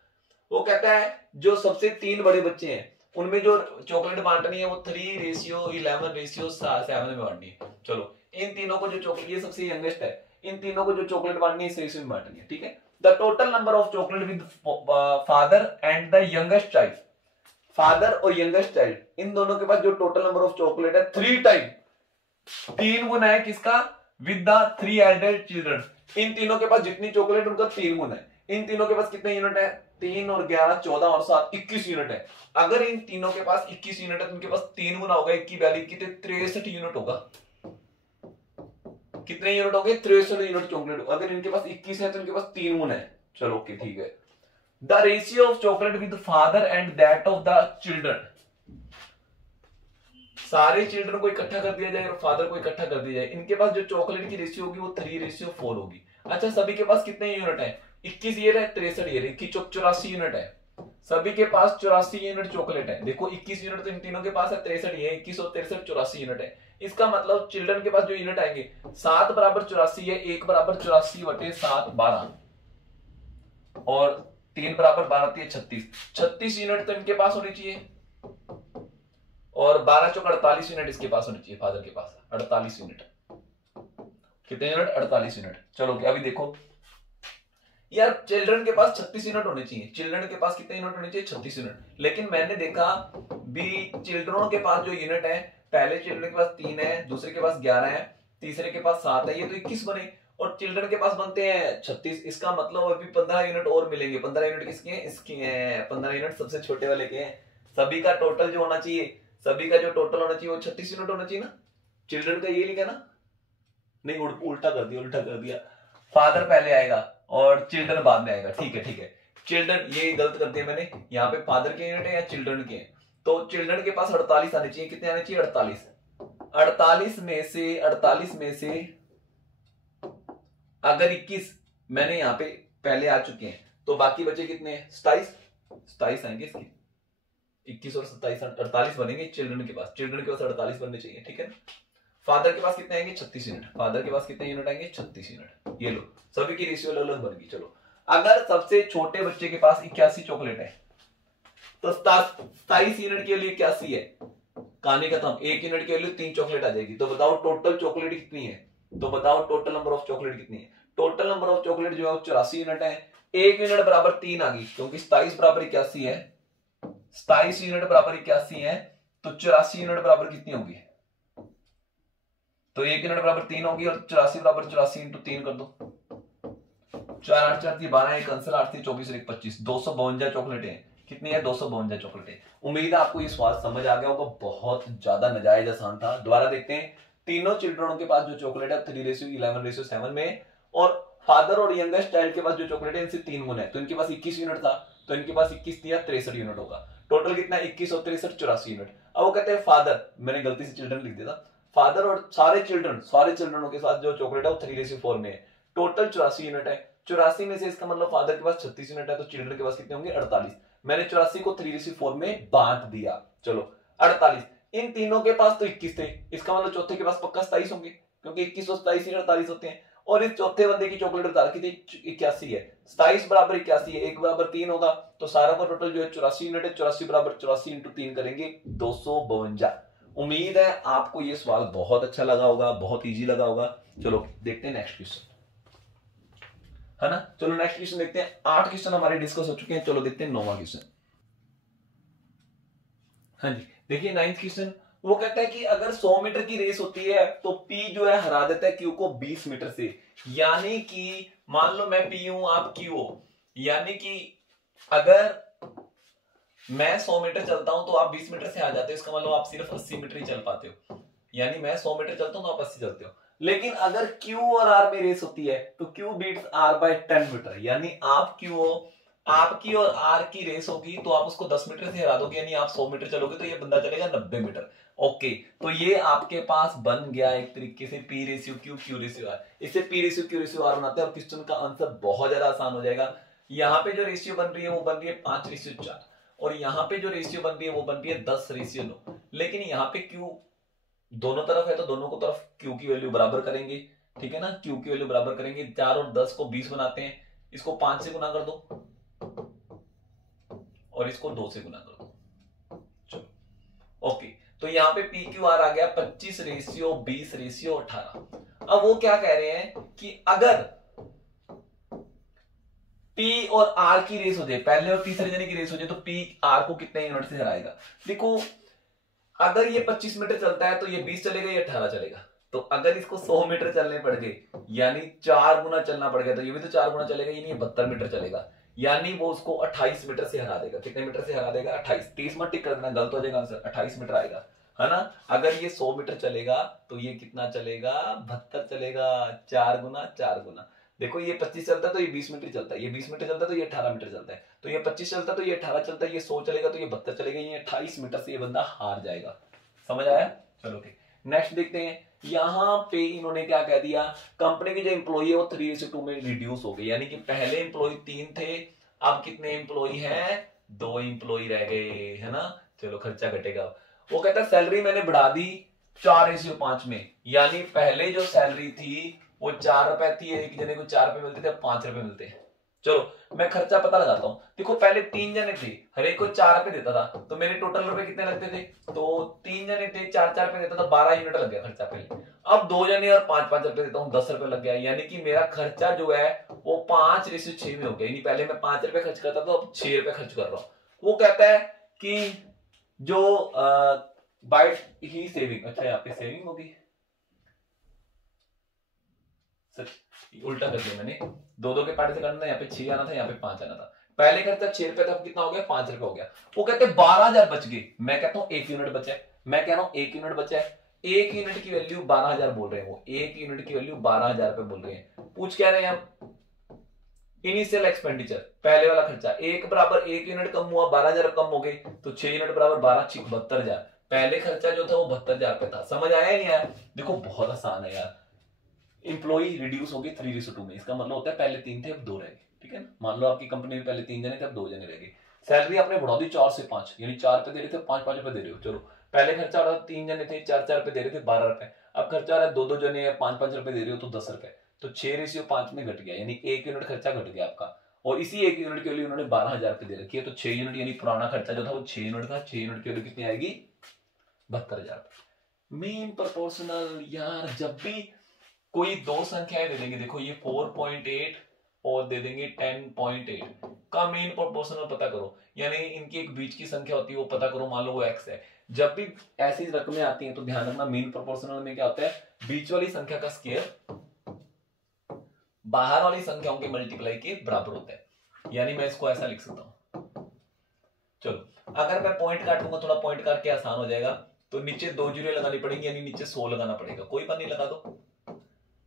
वो कहता है जो सबसे 3 बड़े बच्चे हैं उनमें जो चॉकलेट बांटनी है वो 3:11:7 में बांटनी है। चलो इन तीनों को जो चॉकलेट, ये सबसे यंगेस्ट है, इन तीनों को जो चॉकलेट बांटनी है इस रेशियो में बांटनी है। ठीक है, the total number of chocolate with father and the youngest child, father और यंगेस्ट चाइल्ड, इन दोनों के पास जो टोटल नंबर ऑफ चॉकलेट है 3 टाइम, 3 गुना है किसका? With the 3 elder children. इन तीनों के पास जितनी चॉकलेट उनका 3 गुना है। इन तीनों के पास कितने यूनिट है? 3 और 11 14 और 7 21 यूनिट है। अगर इन तीनों के पास 21 यूनिट है तो उनके पास 3 गुना होगा 1 की वैल्यू कितने? 63 यूनिट होगा। कितने यूनिट होंगे? 63 यूनिट चॉकलेट। अगर इनके पास 21 है तो इनके पास 3 गुना है। चलो ओके ठीक है। The ratio of chocolate with father and that of the children, सारे चिल्ड्रन को इकट्ठा कर दिया जाए और फादर को इकट्ठा कर दिया जाए, इनके पास जो चॉकलेट की रेशियो होगी वो 3:4 होगी। अच्छा, सभी के पास कितने यूनिट है? 21 ये रहे, 63 ये रहे, 84 यूनिट है। सभी के पास 84 यूनिट चॉकलेट है। देखो 21 यूनिट तो इन तीनों के पास है, 63 ये, 21 और 63 84 यूनिट है। इसका मतलब चिल्ड्रन के पास जो यूनिट आएंगे 7 बराबर 84 है, 1 बराबर 84/7 12, और 3 बराबर 12 36 यूनिट तो इनके पास होनी चाहिए, और 12 चौक 48 यूनिट इसके पास होनी चाहिए, फादर के पास 48 यूनिट। कितने यूनिट? 48 यूनिट। चलो अभी देखो यार, चिल्ड्रन के पास 36 यूनिट होने चाहिए। चिल्ड्रन के पास कितने यूनिट होने चाहिए? 36 यूनिट। लेकिन मैंने देखा भी चिल्ड्रनों के पास जो यूनिट है, पहले चिल्ड्रन के पास 3 है, दूसरे के पास 11 है, तीसरे के पास 7 है, ये तो 21 बने, और चिल्ड्रन के पास बनते हैं 36। इसका मतलब अभी 15 यूनिट और मिलेंगे। 15 यूनिट किसके हैं? इसके हैं। 15 यूनिट सबसे छोटे वाले के हैं। सभी का टोटल जो होना चाहिए, सभी का जो टोटल होना चाहिए वो 36 यूनिट होना चाहिए ना। चिल्ड्रन का ये लिखा ना, नहीं उल्टा कर दिया, उल्टा कर दिया। फादर पहले आएगा और चिल्ड्रन बाद में आएगा। ठीक है ठीक है, चिल्ड्रन ये गलत कर दिया मैंने, यहाँ पे फादर के यूनिट है या चिल्ड्रन के हैं। तो चिल्ड्रन के पास 48 आने चाहिए। कितने आने चाहिए? 48। 48 में से अगर 21 मैंने यहाँ पे पहले आ चुके हैं तो बाकी बचे कितने? 27 आएंगे इसके। 21 और 27 48 बनेंगे चिल्ड्रन के पास। चिल्ड्रन के पास 48 बनने चाहिए। ठीक है, फादर के पास कितने आएंगे? 36 यूनिट। फादर के पास कितने यूनिट आएंगे? 36 यूनिट। ये लो, सभी की रेशियो अलग अलग बन गई। चलो, अगर सबसे छोटे बच्चे के पास 81 चॉकलेट है तो 27 यूनिट के लिए 81 है, कहानी खत्म। 1 यूनिट के लिए 3 चॉकलेट आ जाएगी। तो बताओ टोटल चॉकलेट कितनी है? तो बताओ टोटल नंबर ऑफ चॉकलेट कितनी है? टोटल नंबर ऑफ चॉकलेट जो है 84 यूनिट है। 1 यूनिट बराबर 3 आ गई, क्योंकि 27 बराबर 81 है। 27 यूनिट बराबर 81 है, तो 84 यूनिट बराबर कितनी होगी? तो 1 यूनिट बराबर 3 होगी, और 84 बराबर 84 इंटू 3 कर दो। 4 8 4 12, एक आंसर 8 3 24 और 1 25, 252 चॉकलेटें हैं। कितनी है? 252 चॉकलेटें। उम्मीद है आपको ये सवाल समझ आ गया होगा। बहुत ज्यादा नाजायज आसान था। दोबारा देखते हैं। तीनों चिल्ड्रनों के पास जो चॉकलेट है 3:11:7 में, और फादर और यंगेस्ट चाइल्ड के पास जो चॉकलेट है इनसे 3 गुना है। तो इनके पास 21 यूनिट था, तो इनके पास 21 दिया 63 यूनिट होगा। टोटल कितना? 21 और 63 84 यूनिट। अब वो कहते हैं फादर, मैंने गलती से चिल्ड्रन लिख दिया था, फादर और सारे चिल्ड्रनों के साथ जो चॉकलेट है वो 3:4 में है। टोटल 84 यूनिट है। 84 में से इसका मतलब फादर के पास 36 यूनिट है, तो चिल्ड्रन के पास कितने होंगे? 48। मैंने 84 को 3:4 में बांट दिया। चलो 48, इन तीनों के पास तो 21 थे, इसका मतलब चौथे के पास पक्का 27 होंगे, क्योंकि 21 और 27 48 होते हैं। और इस चौथे बंदे की चॉकलेट बता रखी थी 81 है। 27 बराबर 81 है, 1 बराबर 3 होगा, तो सारा का टोटल जो है 84 यूनिट है। 84 बराबर 84 इंटू 3 करेंगे 252। उम्मीद है आपको ये सवाल बहुत अच्छा लगा होगा, बहुत इजी लगा होगा। चलो देखते हैं नेक्स्ट क्वेश्चन, है ना। चलो नेक्स्ट क्वेश्चन देखते हैं। 8 क्वेश्चन हमारे डिस्कस हो चुके हैं, चलो देखते हैं 9वां क्वेश्चन। हाँ जी, देखिए 9th क्वेश्चन। वो कहता है कि अगर 100 मीटर की रेस होती है तो P जो है हरा देता है Q को 20 मीटर से। यानी कि मान लो मैं P हूं, आप Q हो, यानी कि अगर मैं 100 मीटर चलता हूं तो आप 20 मीटर से आ जाते हो, इसका मतलब आप सिर्फ 80 मीटर ही चल पाते हो। यानी मैं 100 मीटर चलता हूं तो आप 80 चलते हो। लेकिन अगर Q और R में रेस होती है तो Q beats R by 10 metre. यानी आप Q हो, आपकी और R की रेस होगी तो आप उसको 10 मीटर से हरा दोगे, यानी आप 100 मीटर चलोगे तो ये बंदा चलेगा 90 मीटर। ओके, तो ये आपके पास बन गया एक तरीके से P ratio Q, Q ratio R। इससे P ratio Q ratio R बनाते हैं और क्वेश्चन का आंसर बहुत ज्यादा आसान हो जाएगा। यहाँ पे जो रेशियो बन रही है वो बन रही है 5:4 और यहाँ पे जो रेशियो बन रही है वो बन रही है 10:9। लेकिन यहाँ पे Q दोनों तरफ है तो दोनों को तरफ Q की वैल्यू बराबर करेंगे, ठीक है ना। Q की वैल्यू बराबर करेंगे, 4 और 10 को 20 बनाते हैं, इसको 5 से गुना कर दो और इसको 2 से गुना कर दो। चलो ओके, तो यहाँ पे PQR आ गया 25:20:18। अब वो क्या कह रहे हैं कि अगर P और R की रेस हो जाए, पहले और तीसरे जने की रेस हो जाए, तो P R को कितने यूनिट से हराएगा। देखो अगर ये 25 मीटर चलता है तो ये 20 चलेगा, ये 18 चलेगा। तो अगर इसको 100 मीटर चलने पड़ गए यानी 4 गुना चलना पड़ गया तो ये भी तो 4 गुना चलेगा, यानी 72 मीटर चलेगा। यानी वो उसको 28 मीटर से हरा देगा। कितने मीटर से हरा देगा? 28। 30 मत टिक कर देना, गलत हो जाएगा आंसर। 28 मीटर आएगा, है ना। अगर ये 100 मीटर चलेगा तो ये कितना चलेगा? 72 चलेगा। 4 गुना 4 गुना। देखो ये 25 चलता है तो ये 20 मीटर चलता है, ये 20 मीटर चलता है तो ये 18 मीटर चलता है, तो ये 25 चलता है तो ये 18 चलता है, ये 100 चलेगा तो ये 72 चलेगा, ये 28 मीटर से ये बंदा हार जाएगा। समझ आया? चलो ठीक, नेक्स्ट देखते हैं। यहां पे इन्होंने क्या कह दिया, कंपनी के जो एम्प्लॉई है वो 3:2 में रिड्यूस हो गए। यानी कि पहले एम्प्लॉय 3 थे, अब कितने एम्प्लॉय हैं? 2 एम्प्लॉय रह गए, है ना। चलो खर्चा घटेगा। वो कहता है सैलरी मैंने बढ़ा दी 4:5 में। यानी पहले जो सैलरी थी वो 4 रुपए थी, एक जने को 4 रुपए मिलते थे, अब 5 रुपए मिलते हैं। चलो मैं खर्चा पता लगाता हूं। देखो पहले 3 जने थे, हर एक को 4 रुपए देता था, तो मेरे टोटल रुपए कितने लगते थे? तो 3 जने थे, 4 रुपए देता था, 12 यूनिट लग गया खर्चा पहले। अब 2 जने और 5 रुपए देता हूं, 10 रुपए लग गया। यानी कि मेरा खर्चा जो है वो 5:6 में हो गया। यानी पहले मैं 5 रुपए खर्च करता था, अब 6 रुपए खर्च कर रहा हूं। वो कहता है कि जो बाय ही सेविंग, अच्छा यहाँ पे सेविंग होगी, उल्टा कर दिया मैंने, 2 के पार्ट से करना था, यहाँ पे 6 आना था, यहाँ पे 5 आना था। पहले खर्चा 6 रुपए था, कितना हो गया? 5 रुपए हो गया। वो कहते हैं 12,000 बच गए। मैं कहता हूँ 1 यूनिट बचा है, मैं कह रहा हूँ 1 यूनिट बचा है। 1 यूनिट की वैल्यू 12,000 बोल रहे हैं, वो 1 यूनिट की वैल्यू 12,000 रुपए बोल रहे हैं। पूछ क्या रहे हैं आप? इनिशियल एक्सपेंडिचर, पहले वाला खर्चा 1 बराबर 1 यूनिट कम हुआ, 12,000 कम हो गए, तो 6 यूनिट बराबर 12, 72,000। पहले खर्चा जो था वो 72,000 रुपए था। समझ आया नहीं आया? देखो बहुत आसान है यार। इंप्लॉई रिड्यूस हो गए 3:2 में, इसका मतलब होता है पहले 3 थे अब 2 रह गए, ठीक है ना। मान लो आपकी कंपनी में पहले 3 जने थे, अब 2 जने रह गए। सैलरी आपने बढ़ा दी 4 से 5, यानी 4 रुपए दे रहे थे, 5 रुपए दे रहे हो। चलो पहले खर्चा हो रहा था, 3 जने थे, 4 रुपए दे रहे थे, 12 रुपए। अब खर्चा आ रहा है 2 जने 5 रुपए दे रहे हो, तो 10 रुपए। तो 6:5 में घट गया, यानी 1 यूनिट खर्चा घट गया आपका। और इसी 1 यूनिट के लिए उन्होंने 12,000 रुपए दे रखी है, तो 6 यूनिट यानी पुराना खर्चा जो था वो 6 यूनिट था। 6 यूनिट की वैल्यू कितनी आएगी? 72,000। मीन प्रोपोर्शनल, यार जब भी कोई 2 संख्याएं दे देंगे, देखो ये 4.8 और दे देंगे 10.8 का मीन प्रोपोर्शनल पता करो, यानी इनकी एक बीच की संख्या होती है वो पता करो। मान लो वो x है। जब भी ऐसी रकमें आती हैं तो ध्यान रखना मीन प्रोपोर्शनल में क्या होता है, बीच वाली संख्या का स्क्वायर बाहर वाली संख्याओं के मल्टीप्लाई के बराबर होता है। यानी मैं इसको ऐसा लिख सकता हूं। चलो अगर मैं पॉइंट काटूंगा, थोड़ा पॉइंट काट के आसान हो जाएगा, तो नीचे 2 जीरो लगानी पड़ेंगी, यानी नीचे 100 लगाना पड़ेगा। कोई बात नहीं, लगा दो।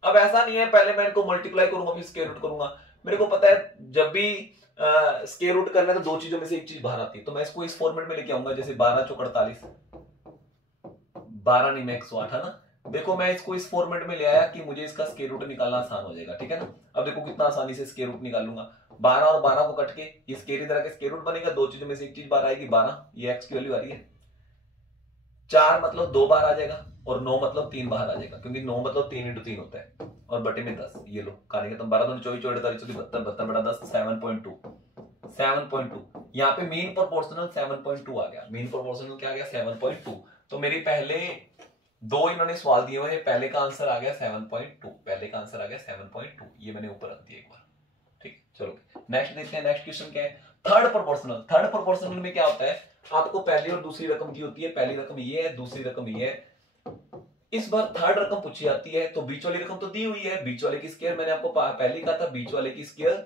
अब ऐसा नहीं है पहले मैं इनको मल्टीप्लाई करूंगा फिर स्क्वायर रूट करूंगा। मेरे को पता है जब भी स्क्वायर रूट करना है तो 2 चीजों में से एक चीज बाहर आती है, तो मैं इसको इस फॉर्मेट में लेके आऊंगा, जैसे 12 चौक 48, 12 नहीं मैं 108, है ना। देखो मैं इसको इस फॉर्मेट में ले आया कि मुझे इसका स्क्वायर रूट निकालना आसान हो जाएगा, ठीक है ना। अब देखो कितना आसानी से स्क्वायर रूट निकालूंगा। 12 और 12 को कट के ये स्क्वायर इधर आके स्क्वायर रूट बनेगा, 2 चीजों में से एक चीज बाहर आएगी, 12, ये x की वैल्यू आ रही है। 4 मतलब 2 बार आ जाएगा, और 9 मतलब 3 बाहर आ जाएगा, क्योंकि 9 मतलब 3 × 3 होता है, और बटे में 10। ये लो कहानी खत्म। 12 दूनी 24, 24 48, 72, 72 बटा 10, 7.2। 7.2 यहाँ पे मीन प्रोपोर्शनल 7.2 आ गया। मीन प्रोपोर्शनल क्या आ गया? 7.2। तो मेरी पहले दो इन्होंने सवाल दिए हुए, पहले का आंसर आ गया 7.2, पहले का आंसर आ गया 7.2, ये मैंने ऊपर रख दिया एक बार। ठीक, चलो नेक्स्ट देखते हैं। नेक्स्ट क्वेश्चन क्या है, थर्ड प्रोपोर्शनल। थर्ड प्रोपोर्शनल में क्या होता है, आपको पहली और दूसरी रकम की होती है, पहली रकम ये है, दूसरी रकम ये है। इस बार थर्ड रकम पूछी जाती है, तो बीच वाली रकम तो दी हुई है, बीच वाले की स्क्वायर मैंने आपको पहले कहा था, बीच वाले की स्क्वायर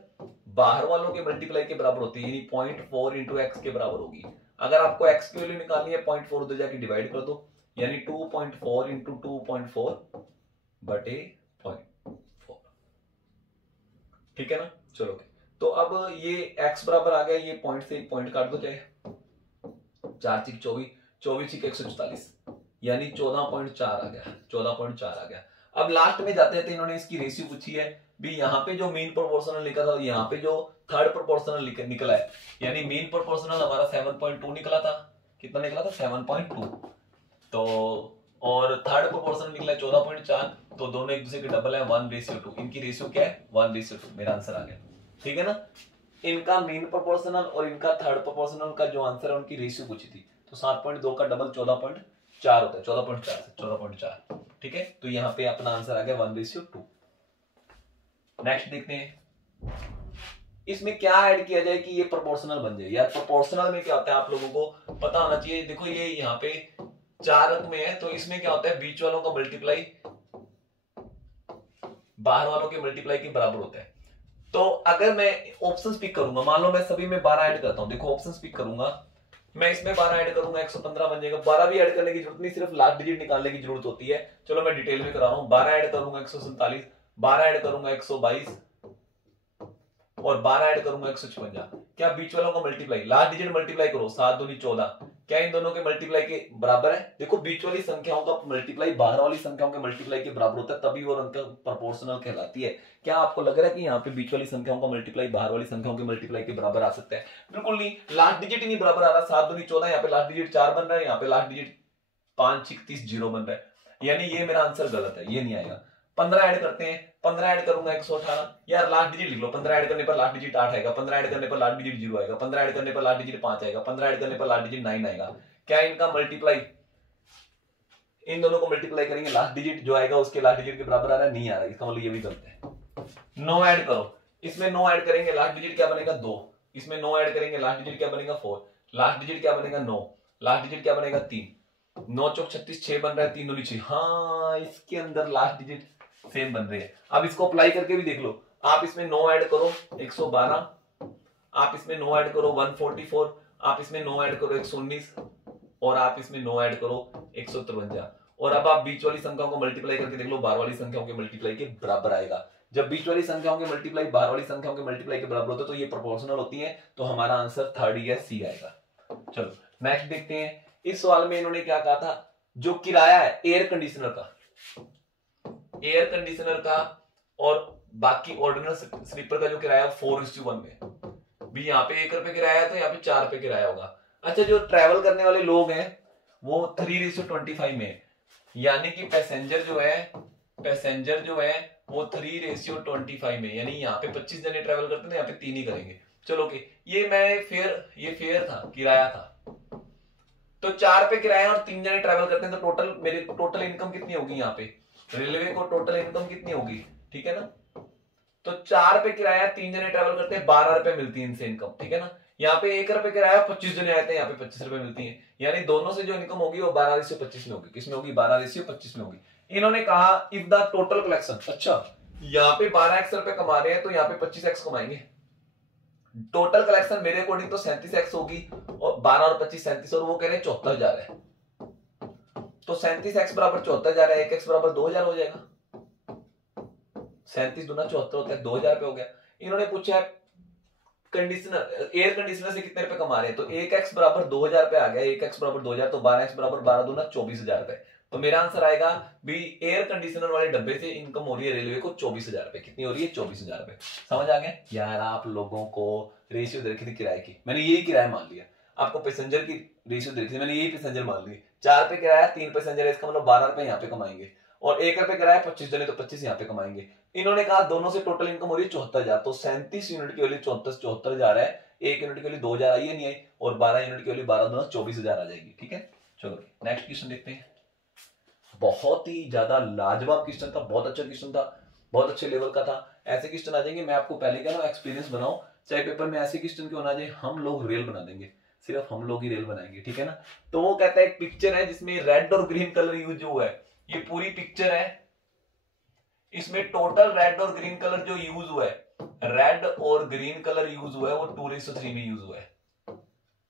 बाहर वालों के मल्टीप्लाई के बराबर होती है, यानी 0.4 इंटू एक्स के बराबर होगी। अगर आपको एक्स की वैल्यू निकालनी है 0.4 उधर जाके डिवाइड कर दो, यानी 2.4 इंटू 2.4 बटे 0.4। ठीक है ना, चलो तो अब ये x बराबर आ गया, ये पॉइंट से पॉइंट काट दो, चाहे 4 6 24, 24 6 144, यानी 14.4 आ गया, 14.4 आ गया। अब लास्ट में जाते हैं तो इन्होंने इसकी रेशियो पूछी है भी, यहाँ पे जो मीन प्रोपोर्शनल लिखा था, यहाँ पे जो थर्ड प्रोपोर्शनल निकला है, यानी मीन प्रोपोर्शनल हमारा 7.2 निकला था, कितना निकला था 7.2, तो और थर्ड प्रोपोर्शनल निकला है 14.4, तो दोनों एक दूसरे के डबल है, 1:2, इनकी रेशियो क्या है 1:2, मेरा आंसर आ गया। ठीक है ना, इनका मीन प्रोपोर्शनल और इनका थर्ड प्रोपोर्शनल का जो आंसर है उनकी रेशियो पूछी थी, तो 7.2 का डबल 14.4 होता है, 14.4 से 14.4। ठीक है, तो यहाँ पे अपना आंसर आ गया 1:2। नेक्स्ट देखते हैं, इसमें क्या ऐड किया जाए कि ये प्रोपोर्शनल बन जाए। यार प्रोपोर्शनल में क्या होता है आप लोगों को पता होना चाहिए। देखो ये यहाँ पे 4 अंक में है, तो इसमें क्या होता है बीच वालों का मल्टीप्लाई बाहर वालों के मल्टीप्लाई के बराबर होता है। तो अगर मैं ऑप्शन पिक करूंगा, मान लो मैं सभी में 12 ऐड करता हूं, देखो ऑप्शन पिक करूंगा, मैं इसमें 12 ऐड करूंगा 115 बन जाएगा। 12 भी ऐड करने की जरूरत नहीं, सिर्फ लास्ट डिजिट निकालने की जरूरत होती है। चलो मैं डिटेल में करा रहा हूं, 12 ऐड करूंगा 147, 12 ऐड करूंगा 122 और 12 ऐड करूंगा 156। क्या बीच वालों का मल्टीप्लाई, लास्ट डिजिट मल्टीप्लाई करो, 7 दूनी 14, क्या इन दोनों के मल्टीप्लाई के बराबर है। देखो बीच वाली संख्याओं का मल्टीप्लाई बाहर वाली संख्याओं के मल्टीप्लाई के बराबर होता है, तभी वो अंक प्रोपोर्शनल कहलाती है। क्या आपको लग रहा है कि यहाँ पे बीच वाली संख्याओं का मल्टीप्लाई बाहर वाली संख्याओं के मल्टीप्लाई के बराबर आ सकता है? बिल्कुल नहीं, लास्ट डिजिट ही नहीं बराबर आ रहा। 7 दूनी 14, यहाँ पे लास्ट डिजिट 4 बन रहा है, यहाँ पे लास्ट डिजिट 5 6 30 0 बन रहा है, यानी ये मेरा आंसर गलत है, ये नहीं आएगा। 15 ऐड करते हैं, 15 ऐड करूंगा 118, यार लास्ट डिजिट लिख लो, 15 ऐड करने पर लास्ट डिजिट 8 आएगा, 15 ऐड करने पर लास्ट डिजिट 0 आएगा, 15 ऐड करने पर लास्ट डिजिट 5 आएगा, 15 ऐड करने पर लास्ट डिजिट 9 आएगा। क्या इनका मल्टीप्लाई, इन दोनों को मल्टीप्लाई करेंगे, लास्ट डिजिट जो आएगा उसके लास्ट डिजिट के बराबर आ रहा है, नहीं आ रहा है, इसका मतलब ये भी गलत है। 9 ऐड करो, इसमें 9 ऐड करेंगे, लास्ट डिजिट क्या बनेगा 2, इसमें 9 ऐड करेंगे, लास्ट डिजिट क्या बनेगा 4, लास्ट डिजिट क्या बनेगा 9, लास्ट डिजिट क्या बनेगा 3, 9 चौक 36, 6 बन रहा है, 3 दूनी 6, हाँ इसके अंदर लास्ट डिजिट सेम बन रही है। अब इसको अप्लाई करके भी देख लो, आप इसमें 9 ऐड करो 112, आप इसमें 9 ऐड करो 144, आप इसमें 9 ऐड करो 119 और आप इसमें 9 ऐड करो 153, और अब आप बीच वाली संख्याओं को मल्टीप्लाई करके देख लो, बाहर वाली संख्याओं के मल्टीप्लाई के बराबर आएगा। जब बीच वाली संख्याओं के मल्टीप्लाई बाहर वाली संख्याओं के मल्टीप्लाई के बराबर होते हैं तो ये प्रोपोर्शनल होती है, तो हमारा आंसर थर्ड या सी आएगा। चलो नेक्स्ट देखते हैं, इस सवाल में इन्होंने क्या कहा था, जो किराया है एयर कंडीशनर का और बाकी ऑर्डिनल स्लीपर का जो किराया 4:1 में, भी यहाँ पे 1 रुपए किराया है तो यहाँ पे 4 रुपए किराया होगा। अच्छा, जो ट्रैवल करने वाले लोग हैं वो 3:25 में, यानी कि पैसेंजर जो है वो 3:25 में, यानी यहाँ पे 25 जने ट्रैवल करते हैं, यहाँ पे 3 ही करेंगे। चलो ओके, ये फेयर था, किराया था, तो 4 पे किराया और 3 जने ट्रैवल करते हैं, तो मेरे टोटल इनकम कितनी होगी, यहाँ पे रेलवे को टोटल इनकम कितनी होगी, ठीक है ना। तो 4 पे किराया, 3 जने ट्रैवल करते हैं, 12 रुपए मिलती है इनसे इनकम, ठीक है ना। यहाँ पे 1 रुपए किराया, 25 जने आते हैं, यहाँ पे 25 रुपए मिलती है, यानी दोनों से जो इनकम होगी वो 12:25 में होगी। किसमें होगी, 12:25 में होगी। इन्होंने कहा इफ द टोटल कलेक्शन, अच्छा यहाँ पे 12x रुपए कमा रहे हैं तो यहाँ पे 25x कमाएंगे। टोटल कलेक्शन मेरे अकॉर्डिंग तो 37x होगी, और 12 और 25 37, और वो कह रहे हैं 74,000 है, तो 37x बराबर 74,000 है, 1x बराबर 2,000 हो जाएगा। 37 दूना 74 होता है, 2,000 रुपए हो गया। इन्होंने पूछा कंडीशनर, एयर कंडीशनर से कितने रुपए कमा रहे हैं, तो 1x बराबर 2,000 रुपए आ गया, 1x बराबर 2,000, तो 12x बराबर 12 दूना 24,000 रुपए। तो मेरा आंसर आएगा भी एयर कंडीशनर वाले डब्बे से इनकम हो रही है रेलवे को 24,000 रुपए। कितनी हो रही है, 24,000 रुपए। समझ आ गया यार, आप लोगों को रेशियो दे रखी थी किराए की, मैंने यही किराया मान लिया। आपको पैसेंजर की रेशियो दे रखी थी, मैंने यही पैसेंजर मान लिया। 4 पे किराया, 3 पैसेंजर है, इसका मतलब 12 रुपए यहाँ पे कमाएंगे, और 1 रुपए किराया 25 जने तो 25 यहाँ पे कमाएंगे। इन्होंने कहा दोनों से टोटल इनकम हो रही है 74,000, तो 37 यूनिट की वैल्यू 74,000 है, 1 यूनिट की वैल्यू 2,000 आई है नहीं आई, और 12 यूनिट की वैल्यू 12 दूना 24,000 आ जाएगी। ठीक है, चलो नेक्स्ट क्वेश्चन देखते हैं। बहुत ही ज्यादा लाजवाब क्वेश्चन था, बहुत अच्छा क्वेश्चन था, बहुत अच्छे लेवल का था। ऐसे क्वेश्चन आ जाएंगे, मैं आपको पहले कह रहा हूँ एक्सपीरियंस बनाओ, चाहे पेपर में ऐसे क्वेश्चन क्यों ना जाए, हम लोग रियल बना देंगे, सिर्फ हम लोग ही रियल बनाएंगे, ठीक है ना। तो वो कहता है एक पिक्चर है जिसमें रेड और ग्रीन कलर यूज हुआ है, ये पूरी पिक्चर है, इसमें टोटल रेड और ग्रीन कलर जो यूज हुआ है, रेड और ग्रीन कलर यूज हुआ है वो 2:3 में यूज हुआ है।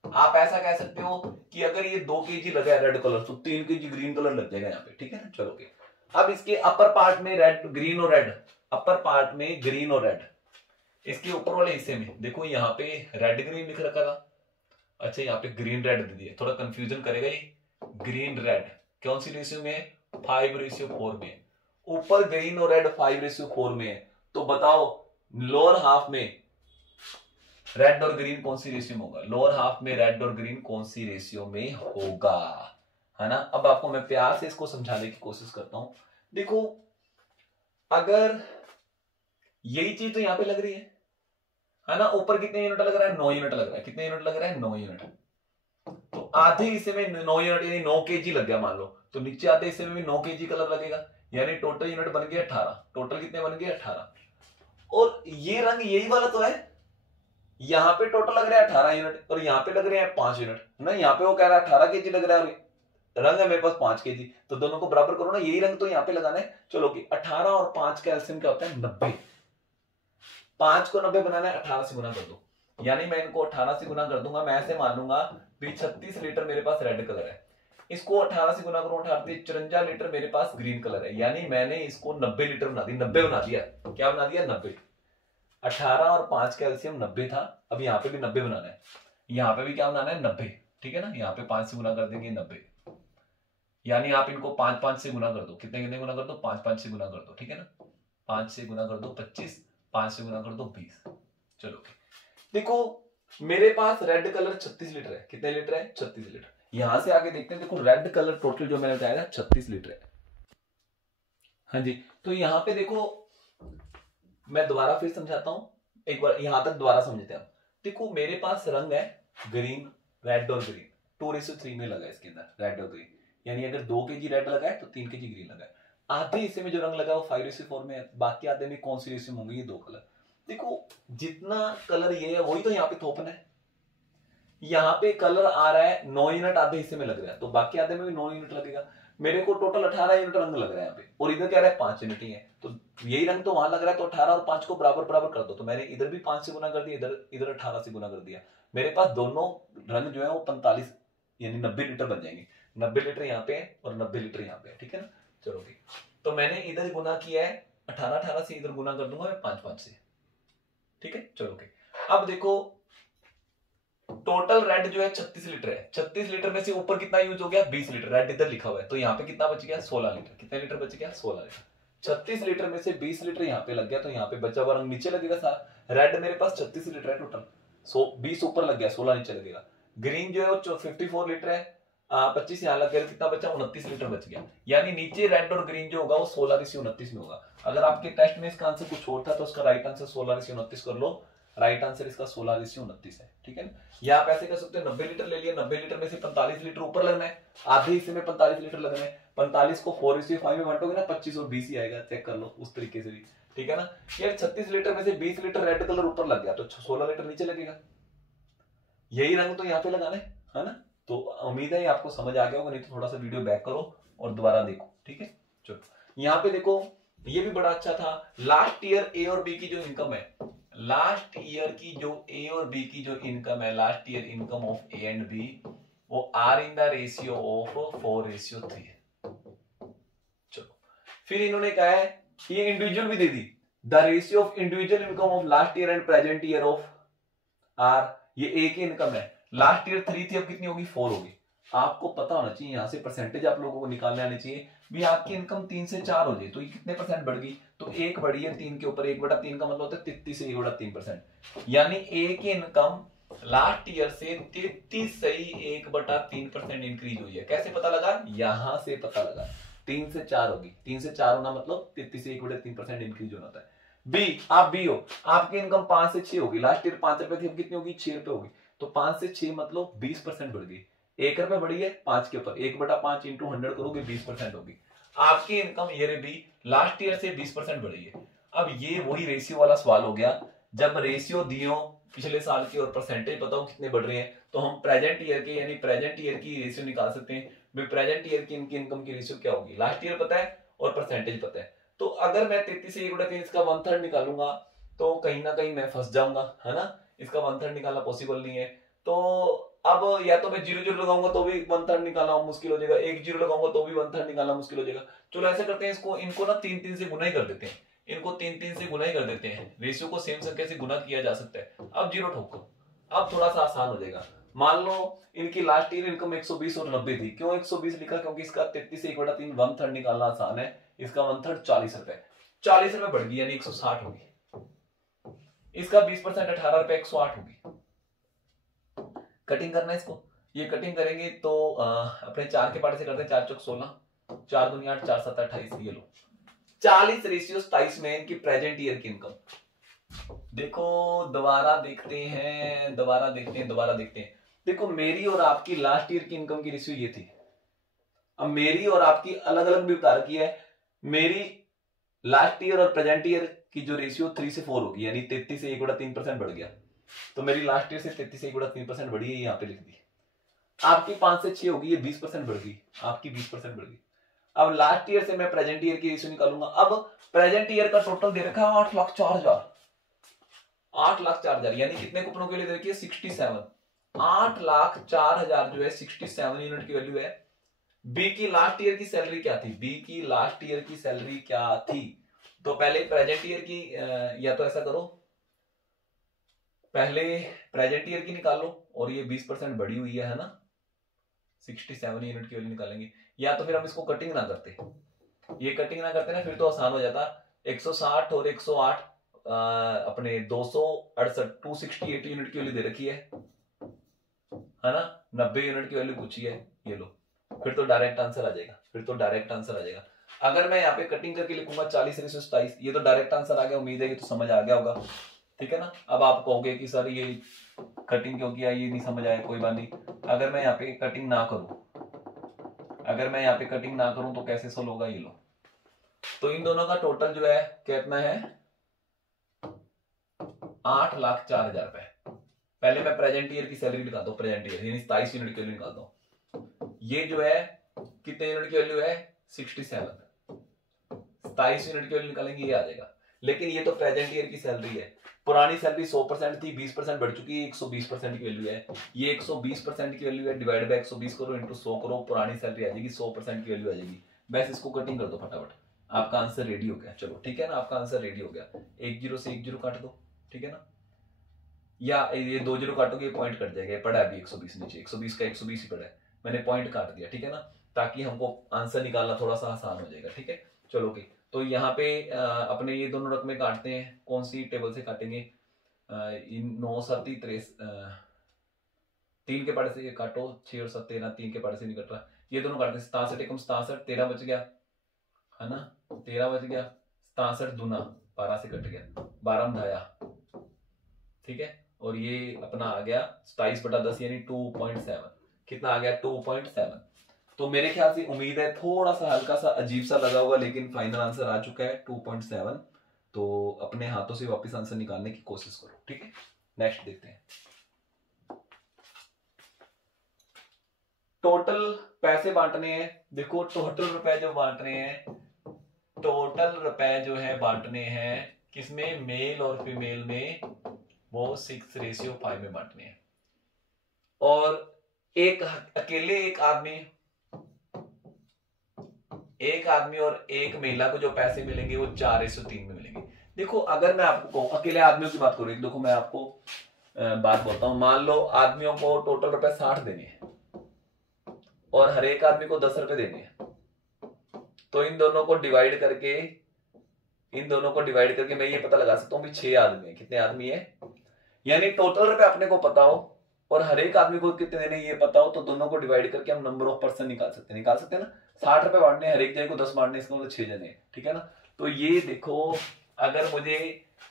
आप ऐसा कह सकते हो कि अगर ये 2 kg लगा है रेड कलर तो 3 kg ग्रीन कलर लग जाएगा यहाँ पे, ठीक है ना। चलो के अब इसके अपर पार्ट में रेड ग्रीन और रेड, अपर पार्ट में ग्रीन और रेड, इसके ऊपर वाले हिस्से में देखो यहाँ पे रेड ग्रीन लिख रखा था, अच्छा यहाँ पे ग्रीन रेड दे दिया, थोड़ा कंफ्यूजन करेगा ये। ग्रीन रेड कौन सी रेशियो में है, 5:4 में। ऊपर ग्रीन और रेड 5:4 में है, तो बताओ लोअर हाफ में रेड और ग्रीन कौन सी रेशियो में होगा, लोअर हाफ में रेड और ग्रीन कौन सी रेशियो में होगा, है ना। अब आपको मैं प्यार से इसको समझाने की कोशिश करता हूं। देखो अगर यही चीज तो यहां पे लग रही है ना, ऊपर कितने यूनिट लग रहा है, 9 यूनिट लग रहा है, कितने यूनिट लग रहा है, 9 यूनिट। तो आधे हिस्से में 9 यूनिट यानी 9 kg लग गया मान लो, तो नीचे आधे हिस्से में भी 9 kg कलर लगेगा, यानी टोटल यूनिट बन गया 18। टोटल कितने बन गए, 18। और ये रंग यही वाला तो है, यहाँ पे टोटल लग रहा है 18 यूनिट और यहाँ पे लग रहे हैं 5 यूनिट ना। यहाँ पे वो कह रहा है 18 kg लग रहा है और रंग है मेरे पास 5 kg, तो दोनों को बराबर करो ना, यही रंग तो यहाँ पे लगाना है। चलो कि 18 और 5 का एलसीएम क्या होता है, 90। 5 को 90 बनाना है, 18 से गुना कर दो, यानी मैं इनको 18 से गुना कर दूंगा। मैं ऐसे मान लूंगा भी 36 लीटर मेरे पास रेड कलर है, इसको 18 से गुना करूं, 18 54 लीटर मेरे पास ग्रीन कलर है, यानी मैंने इसको 90 लीटर बना दी, 90 बना दिया। क्या बना दिया, 90। 18 और 5 का एलसीएम 90 था, अब यहाँ पे भी 90 बनाना है, यहाँ पे भी क्या बनाना है, 90, ठीक है ना। यहाँ पे 5 से गुना कर देंगे 90, यानी आप इनको 5 से गुना कर दो, कितने कितने गुना कर दो, 5 से गुना कर दो, ठीक है ना। 5 से गुना कर दो 25, 5 से गुना कर दो 20। चलो देखो मेरे पास रेड कलर 36 लीटर है, कितने लीटर है, 36 लीटर। यहां से आगे देखते हैं, देखो रेड कलर टोटल जो मैंने बताया था 36 लीटर है, हाँ जी। तो यहां पे देखो मैं दोबारा फिर समझाता हूं, एक बार यहां तक दोबारा समझते हैं। देखो मेरे पास रंग है ग्रीन, रेड और ग्रीन 2:3 में लगा है इसके अंदर रेड और ग्रीन, यानी अगर 2 kg रेड लगा है तो 3 kg ग्रीन लगा है। आधे हिस्से में जो रंग लगा है वो 5:4 में है, बाकी आधे में कौन सी रेशियो होंगे, ये 2 कलर। देखो जितना कलर ये है वही तो यहाँ पे थोपना है, यहाँ पे कलर आ रहा है 9 यूनिट आधे हिस्से में लग रहा है, तो बाकी आधे में भी 9 यूनिट लगेगा। मेरे को टोटल 18 यूनिट रंग लग रहा है यहाँ पे, और इधर क्या रहा है 5 यूनिट ही है, तो यही रंग तो वहां लग रहा है, तो 18 और 5 को बराबर बराबर कर दो। तो मैंने इधर भी 5 से गुना कर दिया, इधर 18 से गुना कर दिया। मेरे पास दोनों रंग जो है वो 45 यानी 90 लीटर बन जाएंगे। 90 लीटर यहाँ पे है और 90 लीटर यहाँ पे है, ठीक है ना। चलो ठीक, तो मैंने इधर गुना किया है 18 से, इधर गुना कर दूंगा मैं 5 से, ठीक है। चलो अब देखो टोटल रेड जो है 36 लीटर है, 36 लीटर में से ऊपर कितना यूज हो गया, 20 लीटर। रेड इधर लिखा हुआ है, तो यहाँ पे कितना बच गया, 16 लीटर। कितने लीटर बच गया, 16 लीटर। 36 लीटर में से 20 लीटर यहाँ पे लग गया, तो यहाँ पे बचा हुआ रंग नीचे लगेगा सारा। रेड मेरे पास 36 लीटर है टोटल, 20 ऊपर लग गया, 16 नीचे लगेगा। ग्रीन जो है वो 54 लीटर है, 25 यहाँ लग गया, कितना बचा, 29 लीटर बच गया। यानी नीचे रेड और ग्रीन जो होगा वो 16:29 में होगा। अगर आपके टेस्ट में इसका आंसर कुछ और था तो उसका राइट आंसर 16:29 कर लो। राइट आंसर इसका 16:29 है, ठीक है ना। या आप ऐसे कर सकते हो 90 लीटर ले लिया, 90 लीटर में से 45 लीटर ऊपर लगना है, आधे हिस्से में 45 लीटर लगना है। 45 को 4:5 में बांटोगे ना 25 और 20 ही आएगा, चेक कर लो उस तरीके से भी, ठीक है ना। यार 36 लीटर में से 20 लीटर रेड कलर ऊपर लग गया तो 16 लीटर नीचे लगेगा। यही रंग तो यहाँ पे लगाना है ना। तो उम्मीद है आपको समझ आ गया होगा, नहीं तो थोड़ा सा वीडियो बैक करो और दोबारा देखो, ठीक है। चलो यहाँ पे देखो ये भी बड़ा अच्छा था। लास्ट ईयर ए और बी की जो इनकम है, लास्ट ईयर की जो ए और बी की जो इनकम है, last year income of A and B, वो are in the ratio of 4:3 है। चलो फिर इन्होंने कहा है ये इंडिविजुअल भी दे दी, the ratio of individual income of last year and present year are आर। ये ए की इनकम है, लास्ट ईयर 3 थी, अब कितनी होगी, 4 होगी। आपको पता होना चाहिए, यहां से परसेंटेज आप लोगों को निकालने आनी चाहिए भी। आपकी इनकम 3 से 4 हो जाए तो ये कितने परसेंट बढ़ गई, तो 1 बढ़ी है 3 के ऊपर, 1/3 का मतलब होता है 33 से 1/3%। यानी ए की इनकम लास्ट ईयर से 33 से 1/3% इंक्रीज हुई है। कैसे पता लगा, यहां से पता लगा, 3 से 4 होगी, 3 से 4 होना मतलब 33 से 1/3% इंक्रीज होना होता है। बी, आप बी हो, आपकी इनकम 5 से 6 होगी, लास्ट ईयर 5 रुपए थी, अब कितनी होगी, 6 रुपए होगी, तो 5 से 6 मतलब 20% बढ़ गई। ₹1 बढ़ी है 5 के ऊपर, 1/5 इंटू 100 करोगे 20% होगी आपकी इनकम। ये रे भी लास्ट ईयर से 20% बढ़ी है। अब ये वही रेशियो वाला सवाल हो गया, जब रेशियो दियो पिछले साल की और परसेंटेज बताओ कितने बढ़ रहे हैं, तो हम प्रेजेंट ईयर के यानी प्रेजेंट ईयर की रेशियो निकाल सकते हैं। भाई प्रेजेंट ईयर की इनकी इनकम की रेशियो क्या होगी, लास्ट ईयर पता है और परसेंटेज पता है। तो अगर मैं 33 से 1/3 इसका 1/3 निकालूंगा तो कहीं ना कहीं मैं फंस जाऊंगा, है ना, इसका 1/3 निकालना पॉसिबल नहीं है। तो अब या तो मैं 0 लगाऊंगा तो भी 1/3 निकालना मुश्किल हो जाएगा, 1 0 लगाऊंगा तो भी 1/3 निकालना मुश्किल हो जाएगा। चलो ऐसे करते हैं, इसको इनको ना 3 से गुना ही कर देते हैं, इनको 3 से गुना ही कर देते हैं, रेशियो को सेम संख्या से गुना किया जा सकता है। अब 0 ठोको, अब थोड़ा सा आसान हो जाएगा। मान लो इनकी लास्ट ईयर इनकम 120 और 90 थी, क्यों 120 लिखा, क्योंकि इसका 33 से 1/3 1/3 निकालना आसान है, इसका 1/3 ₹40, ₹40 बढ़ गई यानी 160 होगी। इसका 20% ₹18 108 होगी। कटिंग करना है इसको, ये कटिंग करेंगे तो अपने 4 के पार्ट से करते हैं, 4 चौक 16, 4 दूनी 8, 4 7 28, ये लो 40 रेशियो 27 में इनकी प्रेजेंट ईयर की इनकम। देखो दोबारा देखते हैं, दोबारा देखते हैं। देखो मेरी और आपकी लास्ट ईयर की इनकम की रेशियो ये थी, अब मेरी और आपकी अलग अलग भी बता रखी है। मेरी लास्ट ईयर और प्रेजेंट ईयर की जो रेशियो 3 से 4 होगी, यानी 33 से 1/3% बढ़ गया, तो मेरी लास्ट ईयर से 33 से 1/3% बढ़ी है, यहाँ पे लिख दी। आपकी 5 से 6 होगी, ये 20% बढ़ गई, आपकी 20% बढ़ गई। अब लास्ट ईयर से मैं प्रेजेंट ईयर की रेशियो निकालूंगा। अब प्रेजेंट ईयर का टोटल दे रखा है 8,04,000, 8,04,000 यानी कितने कूपनों के लिए दे रखी है 67, 8,04,000 जो है 67 यूनिट की वैल्यू है। बी की लास्ट ईयर की सैलरी क्या थी, बी की लास्ट ईयर की सैलरी क्या थी, तो पहले प्रेजेंट ईयर की या तो ऐसा करो पहले प्रेजेंट ईयर की निकालो, और ये 20% बढ़ी हुई है ना, 67 यूनिट की वैल्यू निकालेंगे। या तो फिर हम इसको कटिंग ना करते, ये कटिंग ना करते ना, फिर तो आसान हो जाता, 160 और 108 अपने 268 268 यूनिट की वैल्यू दे रखी है ना, 90 यूनिट की वैल्यू पूछी है, ये लो, फिर तो डायरेक्ट आंसर आ जाएगा, अगर मैं यहाँ पे कटिंग करके लिखूंगा 40/27, ये तो डायरेक्ट आंसर आ गया, उम्मीद है कि तो समझ आ गया होगा, ठीक है ना। अब आप कहोगे कि सर ये कटिंग क्यों किया, ये नहीं समझ आया, कोई बात नहीं। अगर मैं यहाँ पे कटिंग ना करूं तो कैसे सोल्व होगा, ये लो, तो इन दोनों का टोटल जो है कितना है 8,04,000 रुपए। पहले मैं प्रेजेंट ईयर की सैलरी निकालता हूँ, प्रेजेंट ईयर यानी 27 यूनिट की वैल्यू निकालता हूँ। ये जो है कितने यूनिट की वैल्यू है 67, 27 यूनिट की वैल्यू निकालेंगे, ये आ जाएगा। लेकिन ये तो प्रेजेंट ईयर की सैलरी है, पुरानी सैलरी 100% थी, 20% बढ़ चुकी है, 120% की वैल्यू है, ये 120% की वैल्यू है, डिवाइड बाय 120 करो इंटू 100 करो, पुरानी सैलरी आ जाएगी, 100% की वैल्यू आ जाएगी। बस इसको कटिंग कर दो फटाफट, आपका आंसर रेडी हो गया। चलो ठीक है ना, आपका आंसर रेडी हो गया। 1 0 से 1 0 काट दो, ठीक है ना, या ये 2 0 काटोगे पॉइंट कट जाएगा, पड़ा है अभी 120 नीचे, 120 का 120 ही पड़ा है, मैंने पॉइंट काट दिया, ठीक है ना, ताकि हमको आंसर निकालना थोड़ा सा आसान हो जाएगा, ठीक है। चलो ओके, तो यहाँ पे अपने ये दोनों रकमें काटते हैं, कौन सी टेबल से काटेंगे, 9 7 23, 3 के पार्ट से ये काटो, 6 और 7 13, 3 के पार्ट से नहीं कट रहा, ये दोनों काटते हैं, 67 एकम 67, 13 बच गया, है ना, 13 बच गया, 67 दूना 12 से कट गया, 12 में धाया, ठीक है, और ये अपना आ गया 27/10 यानी 2.7, कितना आ गया 2.7। तो मेरे ख्याल से उम्मीद है थोड़ा सा हल्का सा अजीब सा लगा होगा, लेकिन फाइनल आंसर आ चुका है 2.7। तो अपने हाथों से वापस आंसर निकालने की कोशिश करो, ठीक है। नेक्स्ट देखते हैं, टोटल पैसे बांटने हैं। देखो टोटल रुपए जो बांटने हैं, टोटल रुपए जो है बांटने हैं किसमें, मेल और फीमेल में, वो 6:5 में बांटने हैं। और एक अकेले एक आदमी और एक महिला को जो पैसे मिलेंगे वो 4:3 में मिलेंगे। देखो अगर मैं आपको कहूं अकेले आदमियों की बात करूं, देखो मैं आपको बात बोलता हूं, मान लो आदमियों को टोटल रुपए 60 देने हैं और हर एक आदमी को 10 रुपए देने हैं, तो इन दोनों को डिवाइड करके मैं ये पता लगा सकता हूं कि 6 आदमी है, कितने आदमी है, यानी टोटल रुपए अपने को पता हो और हर एक आदमी को कितने देने ये पता हो, तो दोनों को डिवाइड करके हम नंबर ऑफ पर्सन निकाल सकते हैं ना। 60 रुपए बांटने, हर एक जने को 10 बांटने, इसका मतलब 6 जने, ठीक है ना। तो ये देखो अगर मुझे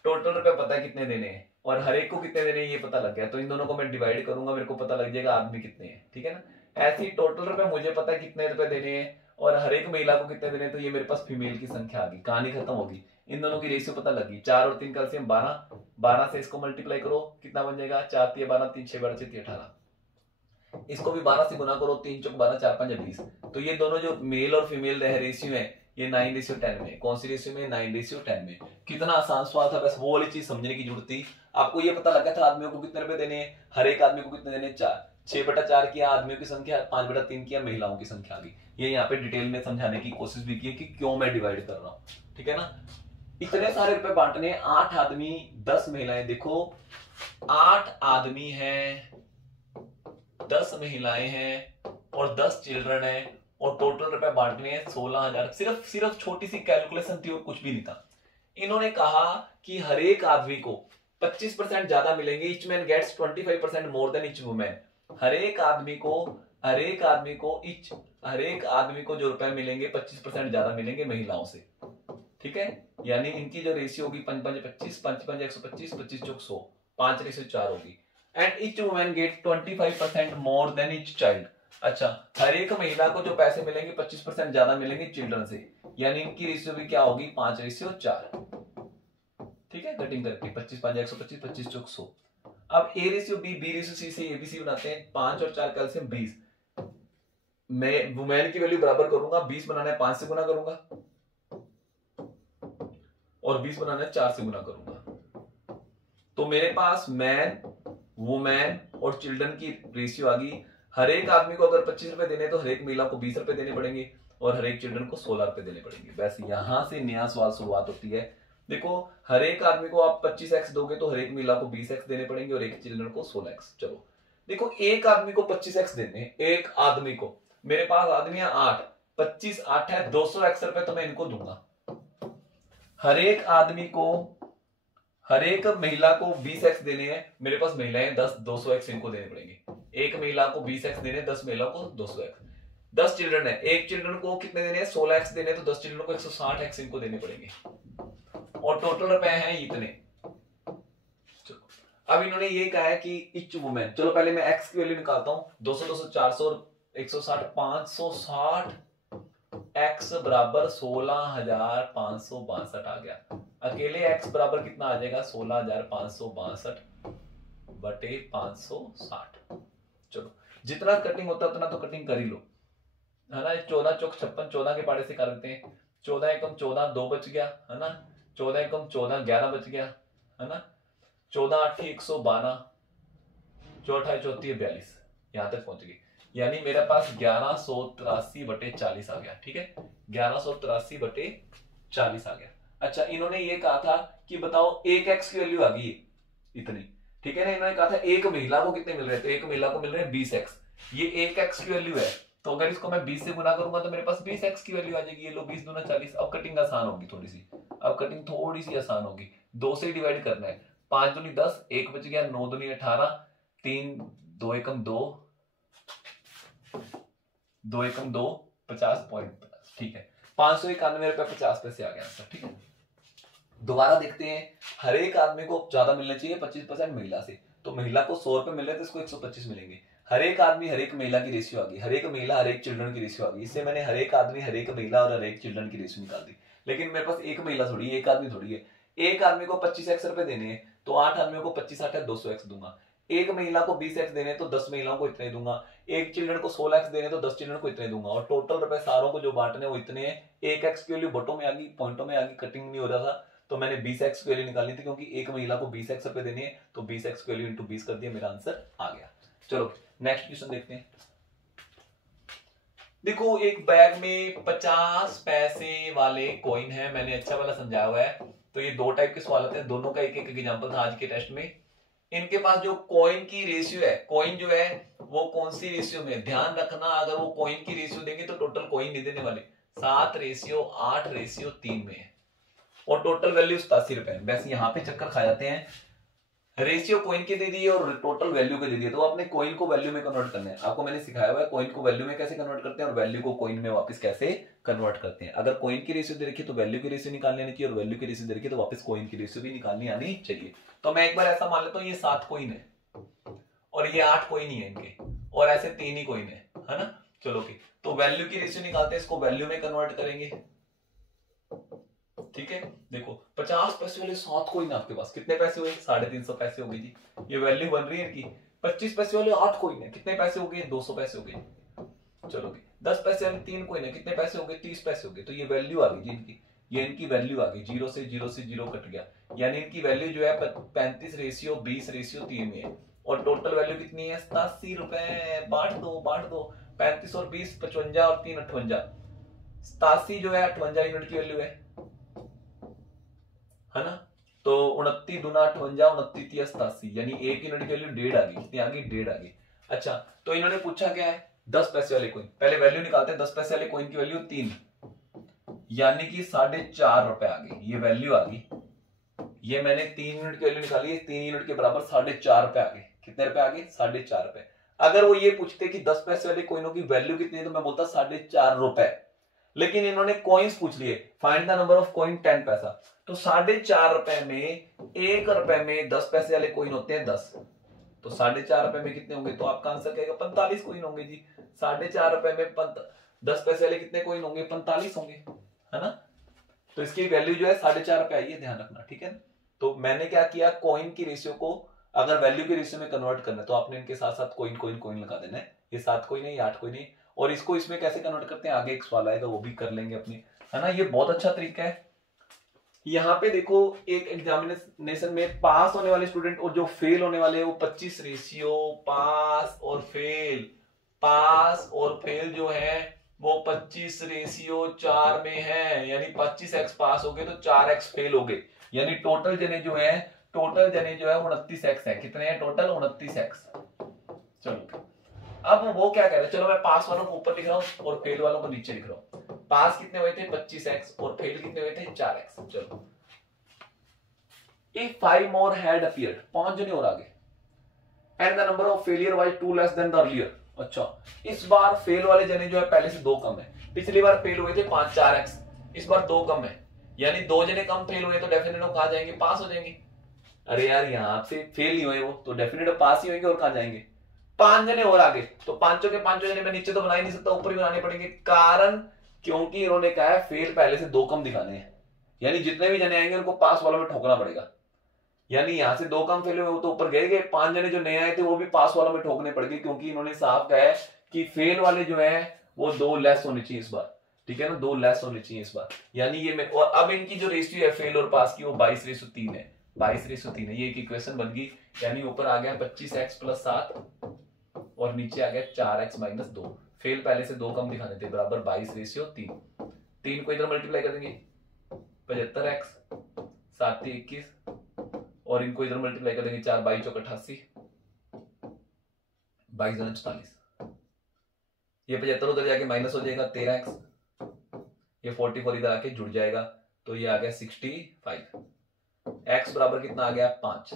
टोटल रुपए पता है कितने देने हैं और हर एक को कितने देने ये पता लग गया, तो इन दोनों को मैं डिवाइड करूंगा, मेरे को पता लग जाएगा आदमी कितने हैं, ठीक है ना। ऐसे ही टोटल रुपए मुझे पता है कितने रुपए देने हैं और हर एक महिला को कितने देने, तो ये मेरे पास फीमेल की संख्या आ गई, कहानी खत्म होगी। इन दोनों की रेशियो पता लगी, 4 और 3 कैल्शियम 12, 12 से इसको मल्टीप्लाई करो, कितना बन जाएगा, 4 3 12, 3 6 12 6 18, इसको भी 12 से गुना करो, 3 चौक 12, 4 5 20। तो ये दोनों जो मेल और फीमेल रेशियो है ये 9:10 में, कौन सी रेशियो में, 9:10 में। कितना आसान सवाल था, बस वो वाली चीज समझने की जरूरत थी। आपको ये पता लगा था आदमियों को कितने रुपए देने हैं, हर एक आदमी को कितने देने, 4, 6/4 किया आदमियों की संख्या, 5/3 किया महिलाओं की संख्या आ गई। ये यहाँ पे डिटेल में समझाने की कोशिश भी की है कि क्यों मैं डिवाइड कर रहा हूँ, ठीक है ना। इतने सारे रुपए बांटने, 8 आदमी 10 महिलाएं, देखो 8 आदमी हैं, 10 महिलाएं हैं और 10 चिल्ड्रन है और टोटल रुपए बांटने हैं 16,000। सिर्फ छोटी सी कैलकुलेशन थी और कुछ भी नहीं था। इन्होंने कहा कि हर एक आदमी को 25% ज्यादा मिलेंगे, each man gets 25% more than each women. हर एक आदमी को जो रुपए मिलेंगे 25% ज्यादा मिलेंगे महिलाओं से, ठीक है। यानी इनकी जो रेशियो होगी 5 5 25, 5 5 125, 25 चौक 100, 5:4 होगी। And each women get 25% more than each child. अच्छा, हर एक महिला को जो पैसे मिलेंगे 25% ज्यादा मिलेंगे चिल्ड्रन से, यानी इनकी रेशियो भी क्या होगी, 5:4, ठीक है। कटिंग करके 25 5 125, 25 चौक 100। अब A ratio B, B ratio C से एबीसी बनाते हैं, 5 और 4 कैल्शियम 20। मैं वुमेन की वैल्यू बराबर करूंगा, 20 बनाना है 5 से गुना करूंगा और 20 बनाना है 4 से गुना करूंगा। तो मेरे पास मैन, वुमेन और चिल्ड्रन की रेशियो आ गई। हर एक आदमी को अगर 25 रुपए देने तो हर एक महिला को 20 रुपए देने पड़ेंगे और हर एक चिल्ड्रन को 16 रुपए देने पड़ेंगे। बस यहां से नया सवाल शुरुआत होती है। देखो, हर एक आदमी को आप 25x दोगे तो हर एक महिला को 20x देने पड़ेंगे और एक चिल्ड्रन को 16x। चलो देखो, एक आदमी को 25x देने, एक आदमी को, मेरे पास आदमी है 8, 25 8 है, 200x रुपए तो मैं इनको दूंगा। हर एक आदमी को, हर एक महिला को 20x देने हैं, मेरे पास महिलाएं 10, 200x इनको देने पड़ेंगे। एक महिला को 20x देने, 10 महिला को 200x। 10 चिल्ड्रन है, एक चिल्ड्रन को कितने देने हैं, 16x देने, तो 10 चिल्ड्रन को 160x इनको देने पड़ेंगे और टोटल रुपए हैं इतने। चलो, अब इन्होंने ये कहा है कि ईच वुमेन, चलो पहले मैं x की वैल्यू निकालता हूं, 200 200 400 160, 560 x बराबर 16,562 आ गया। अकेले x बराबर कितना आ जाएगा, 16,562 बटे 560। चलो, जितना कटिंग होता है उतना तो कटिंग कर ही लो, है ना। 14 चौक 56, 14 के पाड़े से कर देते हैं। 14 एकम 14, 2 बच गया, है ना। 14 एकम 14, 11 बच गया, है ना। 14 8 112, 4 8 34 42, यहां तक पहुंच गई। यानी मेरे पास 1183 बटे 40 आ गया, ठीक है। 1183 बटे 40 आ गया। अच्छा, इन्होंने ये कहा था कि बताओ एक एक्स की वैल्यू आ गई इतनी, ठीक है ना। इन्होंने कहा था एक महिला को कितने मिल रहे हैं, तो एक महिला को मिल रहे हैं 20x। ये एक एक्स की वैल्यू है, तो अगर इसको मैं 20 से गुना करूंगा तो मेरे पास 20x की वैल्यू आ जाएगी। ये लो 20 दूना 40। अब कटिंग आसान होगी थोड़ी सी, अब कटिंग थोड़ी सी आसान होगी। 2 से डिवाइड करना है, 5 दूनी 10, 1 बच गया, 9 दूनी 18, 3 2 एकम 2, 2 एकम 2, 50.50, ठीक है। 591 रुपए 50 पैसे आ गया आंसर, ठीक है। दोबारा देखते हैं, हर एक आदमी को ज्यादा मिलना चाहिए 25% महिला से, तो महिला को 100 रुपए मिल रहे थे, इसको 125 मिलेंगे। हर एक आदमी हर एक महिला की रेशियो आ गई, हर एक महिला हर एक चिल्ड्रन की रेशियो आ गई। इससे मैंने हर एक आदमी हर एक महिला और हर एक चिल्ड्रन की रेशियो निकाल दी। लेकिन मेरे पास एक महिला थोड़ी है, एक आदमी थोड़ी है। एक आदमी को 25x रुपए देने हैं, तो 8 आदमियों को 25 8 है, 200x दूंगा। एक महिला को 20x देने, तो 10 महिलाओं को इतने दूंगा। एक चिल्ड्रन को 16x देने, तो 10 चिल्ड्रन को इतने दूंगा। और टोटल रुपए सारों को जो बांटने वो इतने हैं। एक एक्स की वैल्यू बटों में आ गई, पॉइंटों में आ गई, कटिंग नहीं हो रहा था, तो मैंने 20x की वैल्यू निकालनी थी, क्योंकि एक महिला को 20x रुपए देने हैं, तो 20x की वैल्यू इंटू 20 कर दिया, मेरा आंसर आ गया। चलो नेक्स्ट क्वेश्चन देखते हैं। देखो, एक बैग में 50 पैसे वाले कॉइन है, मैंने अच्छा वाला समझाया हुआ है। तो ये 2 टाइप के सवाल आते हैं, दोनों का एक एक एग्जांपल था आज के टेस्ट में। इनके पास जो कॉइन की रेशियो है, कॉइन जो है वो कौन सी रेशियो में, ध्यान रखना, अगर वो कॉइन की रेशियो देंगे तो टोटल कॉइन नहीं देने वाले, 7:8:3 में है और टोटल वैल्यू 87 रुपए। वैसे यहाँ पे चक्कर खा जाते हैं, रेशियो कॉइन के दे दिए और टोटल वैल्यू के दे दिए, तो आपने कॉइन को वैल्यू में कन्वर्ट करना है। आपको मैंने सिखाया हुआ है कॉइन को वैल्यू में कैसे कन्वर्ट करते हैं और वैल्यू को कॉइन में वापस कैसे कन्वर्ट करते हैं। अगर कॉइन की रेशियो दे रखी है तो वैल्यू की रेशियो निकालनी आनी चाहिए, और वैल्यू की रेशियो दे रखी है तो वापस कॉइन की रेशियो भी निकालनी आनी चाहिए। तो मैं एक बार ऐसा मान लेता हूँ, ये 7 कॉइन है और ये 8 कॉइन ही है इनके, और ऐसे 3 ही कॉइन है, है ना। चलो ओके, तो वैल्यू की रेशियो निकालते हैं, इसको वैल्यू में कन्वर्ट करेंगे। ठीक है, देखो 50 पैसे वाले 7 कोइन आपके पास, कितने पैसे हुए 350 पैसे हो गए जी, ये वैल्यू बन रही है इनकी। 25 पैसे वाले 8 कोइन है, कितने पैसे हो गए 200 पैसे हो गए। चलो 10 पैसे वाले 3 कोइन है, कितने पैसे हो गए 30 पैसे हो गए। तो ये वैल्यू आ गई जी इनकी, ये इनकी वैल्यू आ गई, 0 से 0 से 0 कट गया, यानी इनकी वैल्यू जो है 35:20:3 में है। और टोटल वैल्यू कितनी है 87 रुपए। बांट दो 35 और 20 55 और 3 58, 87 जो है 58 यूनिट की वैल्यू है ना। तो 29 दूना 58, 29 3 87, यानी 1 यूनिट की वैल्यू 1.5 आ गई, कितनी आ गई 1.5 आ गई। अच्छा, तो इन्होंने पूछा क्या है 10 पैसे वाले कोइन, पहले वैल्यू निकालते हैं। 10 पैसे वाले कोइन की वैल्यू 3, यानी कि 4.5 रुपए आ गई, ये वैल्यू आ गई। ये मैंने 3 यूनिट की वैल्यू निकाली है, 3 यूनिट के बराबर 4.5 रुपए आ गए। कितने रुपए आ गए 4.5 रुपए। अगर वो ये पूछते कि 10 पैसे वाले कोइनों की वैल्यू कितनी है, तो मैं बोलता 4.5 रुपए, लेकिन इन्होंने कॉइन्स पूछ लिए, find the number of coin 10 पैसा। तो 4.5 रुपए में 1 रुपए में 10 पैसे वाले कोइन होते हैं 10, तो 4.5 रुपए में कितने होंगे, तो आपका आंसर कहेगा 45 कोइन होंगे जी। 4.5 रुपए में 10 पैसे वाले कितने कोइन होंगे 45 होंगे, है ना। तो इसकी वैल्यू जो है 4.5 रुपए आई है, ध्यान रखना, ठीक है। तो मैंने क्या किया, कॉइन की रेशियो को अगर वैल्यू की रेशियो में कन्वर्ट करना है तो आपने इनके साथ साथ कोइन कोइन कोइन लगा देना है। ये 7 कोइन है, ये 8 कोइन है, और इसको इसमें कैसे कन्वर्ट करते हैं आगे एक सवाल आएगा, वो भी कर लेंगे अपनी, है ना। ये बहुत अच्छा तरीका है। यहाँ पे देखो एक एग्जामिनेशन में पास होने वाले स्टूडेंट और जो फेल होने वाले हैं वो 25 रेशियो पास और फेल, पास और फेल जो है वो 25:4 में है, यानी 25x पास हो गए तो 4x फेल हो गए, यानी टोटल जने जो है 29x है। कितने हैं टोटल 29x। चलो अब वो क्या कह रहे हैं, चलो मैं पास वालों को ऊपर लिख रहा हूं और फेल वालों को नीचे लिख रहा हूं। पास कितने हुए थे 25x और फेल कितने हुए थे 4x। चलो if 5 more had appeared, 5 जने और आगे, and the number of failure was 2 less than the earlier। अच्छा, इस बार फेल वाले जने जो है पहले से 2 कम है, पिछली बार फेल हुए थे 5 4x, इस बार 2 कम है, यानी 2 जने कम फेल हुए तो डेफिनेट कहां जाएंगे पास हो जाएंगे। अरे यार यहां से फेल नहीं हुए वो तो डेफिनेट पास ही होंगे, और कहां जाएंगे 5 जने और आगे, तो पांचों के पांचों जने मैं नीचे तो बना ही नहीं सकता, ऊपर ही बनाने पड़ेंगे। कारण क्योंकि इन्होंने कहा है फेल पहले से 2 कम दिखाने हैं, यानी जितने भी जने आएंगे उनको पास वालों में ठोकना पड़ेगा, यानी यहां से 2 कम फेल हुए वो तो ऊपर गए। 5 जने जो नए आए थे वो भी पास वालों में ठोकने पड़ गए, क्योंकि इन्होंने साफ कहा है कि फेल वाले जो है वो 2 लेस होने चाहिए इस बार, ठीक है ना, 2 लेस होने चाहिए इस बार, यानी ये और अब इनकी जो रेशियो है फेल और पास की वो 22:3 है, 22:3 है। ये एक इक्वेशन बन गई, यानी ऊपर आ गया 25x + 7 और नीचे आ गया 4x - 2। फेल पहले से 2 कम दिखाने थे, बराबर 22:3। 3 को इधर मल्टीप्लाई कर देंगे 75x, 7 × 21, और इनको इधर मल्टीप्लाई कर देंगे 4 × 22 = 88, 22 × 44, ये 75 उधर जाके माइनस हो जाएगा 13x, ये 44 इधर आके जुड़ जाएगा, तो ये आ गया 65। x बराबर कितना आ गया 5,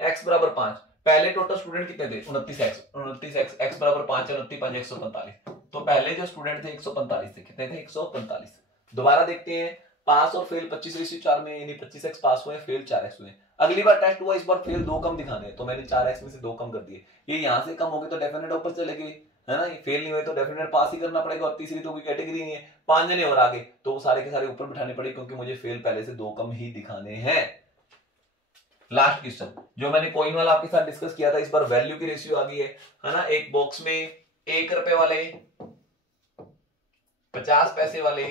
x बराबर 5। पहले टोटल स्टूडेंट कितने थे 29x, x बराबर 5 है, 29 5 145, तो पहले जो स्टूडेंट थे 145 थे, कितने थे 145। दोबारा देखते हैं, पास और फेल 25:4 में, यानी 25x पास हुए, फेल 4x हुए। अगली बार टेस्ट हुआ, इस बार फेल 2 कम दिखाने हैं, तो मैंने 4x में से 2 कम कर दिए, ये यहां से कम हो गए तो डेफिनेट ऊपर चले गए, है ना। फेल नहीं हुए तो डेफिनेट पास ही करना पड़ेगा, और तीसरी तो कोई कैटेगरी नहीं है। 5 जने और आगे तो वो सारे के सारे ऊपर बिठाने पड़े, क्योंकि मुझे फेल पहले से 2 कम ही दिखाने हैं। लास्ट क्वेश्चन जो मैंने कॉइन वाला आपके साथ डिस्कस किया था, इस बार वैल्यू की रेशियो आ गई है ना। एक बॉक्स में 1 रुपए वाले, 50 पैसे वाले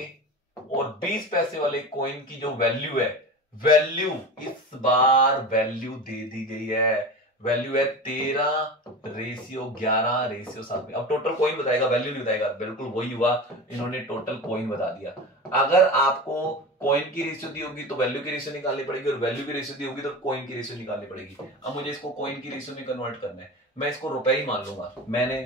और 20 पैसे वाले कॉइन की जो वैल्यू है, वैल्यू इस बार वैल्यू दे दी गई है, वैल्यू है 13:11:7 में। अब टोटल कॉइन बताएगा, वैल्यू नहीं बताएगा, बिल्कुल वही हुआ, इन्होंने टोटल कॉइन बता दिया। अगर आपको कॉइन की रेशियो दी होगी तो वैल्यू की रेशियो निकालनी पड़ेगी, और वैल्यू की रेशियो दी होगी तो कॉइन की रेशियो निकालनी पड़ेगी। अब मुझे इसको कॉइन की रेशियो में कन्वर्ट करना है, मैं इसको रुपए ही मान लूंगा। मैंने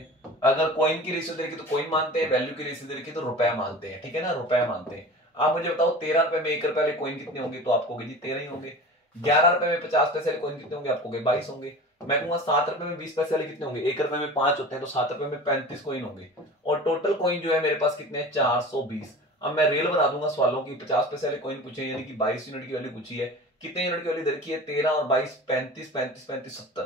अगर कॉइन की रेशियो दे रखी तो कॉइन मानते हैं, वैल्यू की रेशियो दे रखी तो रुपए मानते हैं, ठीक है ना, रुपए मानते हैं। आप मुझे बताओ 13 रुपए में 1 रुपए वाले कॉइन कितने होंगे, तो आपको जी 13 ही होंगे। 11 रुपए में 50 पैसे वाले कॉइन कितने होंगे, आपको 22 होंगे। मैं कहूंगा 7 रुपए में 20 पैसे वाले कितने होंगे, 1 रुपए में 5 होते हैं, तो 7 रुपए में 35 कॉइन होंगे, और टोटल कॉइन जो है मेरे पास कितने हैं 420। अब मैं रेल बना दूंगा सवालों की, 50 पैसे वाले कॉइन पूछे, यानी कि 22 यूनिट की वैल्यू पूछी है, कितने यूनिट की वैल्यू दे रखी है 13 और 22 35 35 35 70,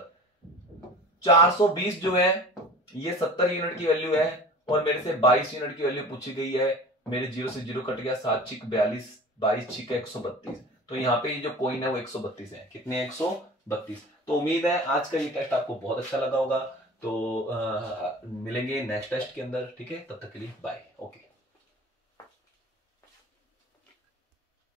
420 जो है ये 70 यूनिट की वैल्यू है और मेरे से 22 यूनिट की वैल्यू पूछी गई है। मेरे 0 से 0 कट गया, 7 छिक 42, 22 छिक 132। तो यहाँ पे ये जो कॉइन है वो 132 है। कितने? 132। तो उम्मीद है आज का ये टेस्ट आपको बहुत अच्छा लगा होगा। तो मिलेंगे नेक्स्ट टेस्ट के अंदर, ठीक है? तब तक के लिए बाय। ओके।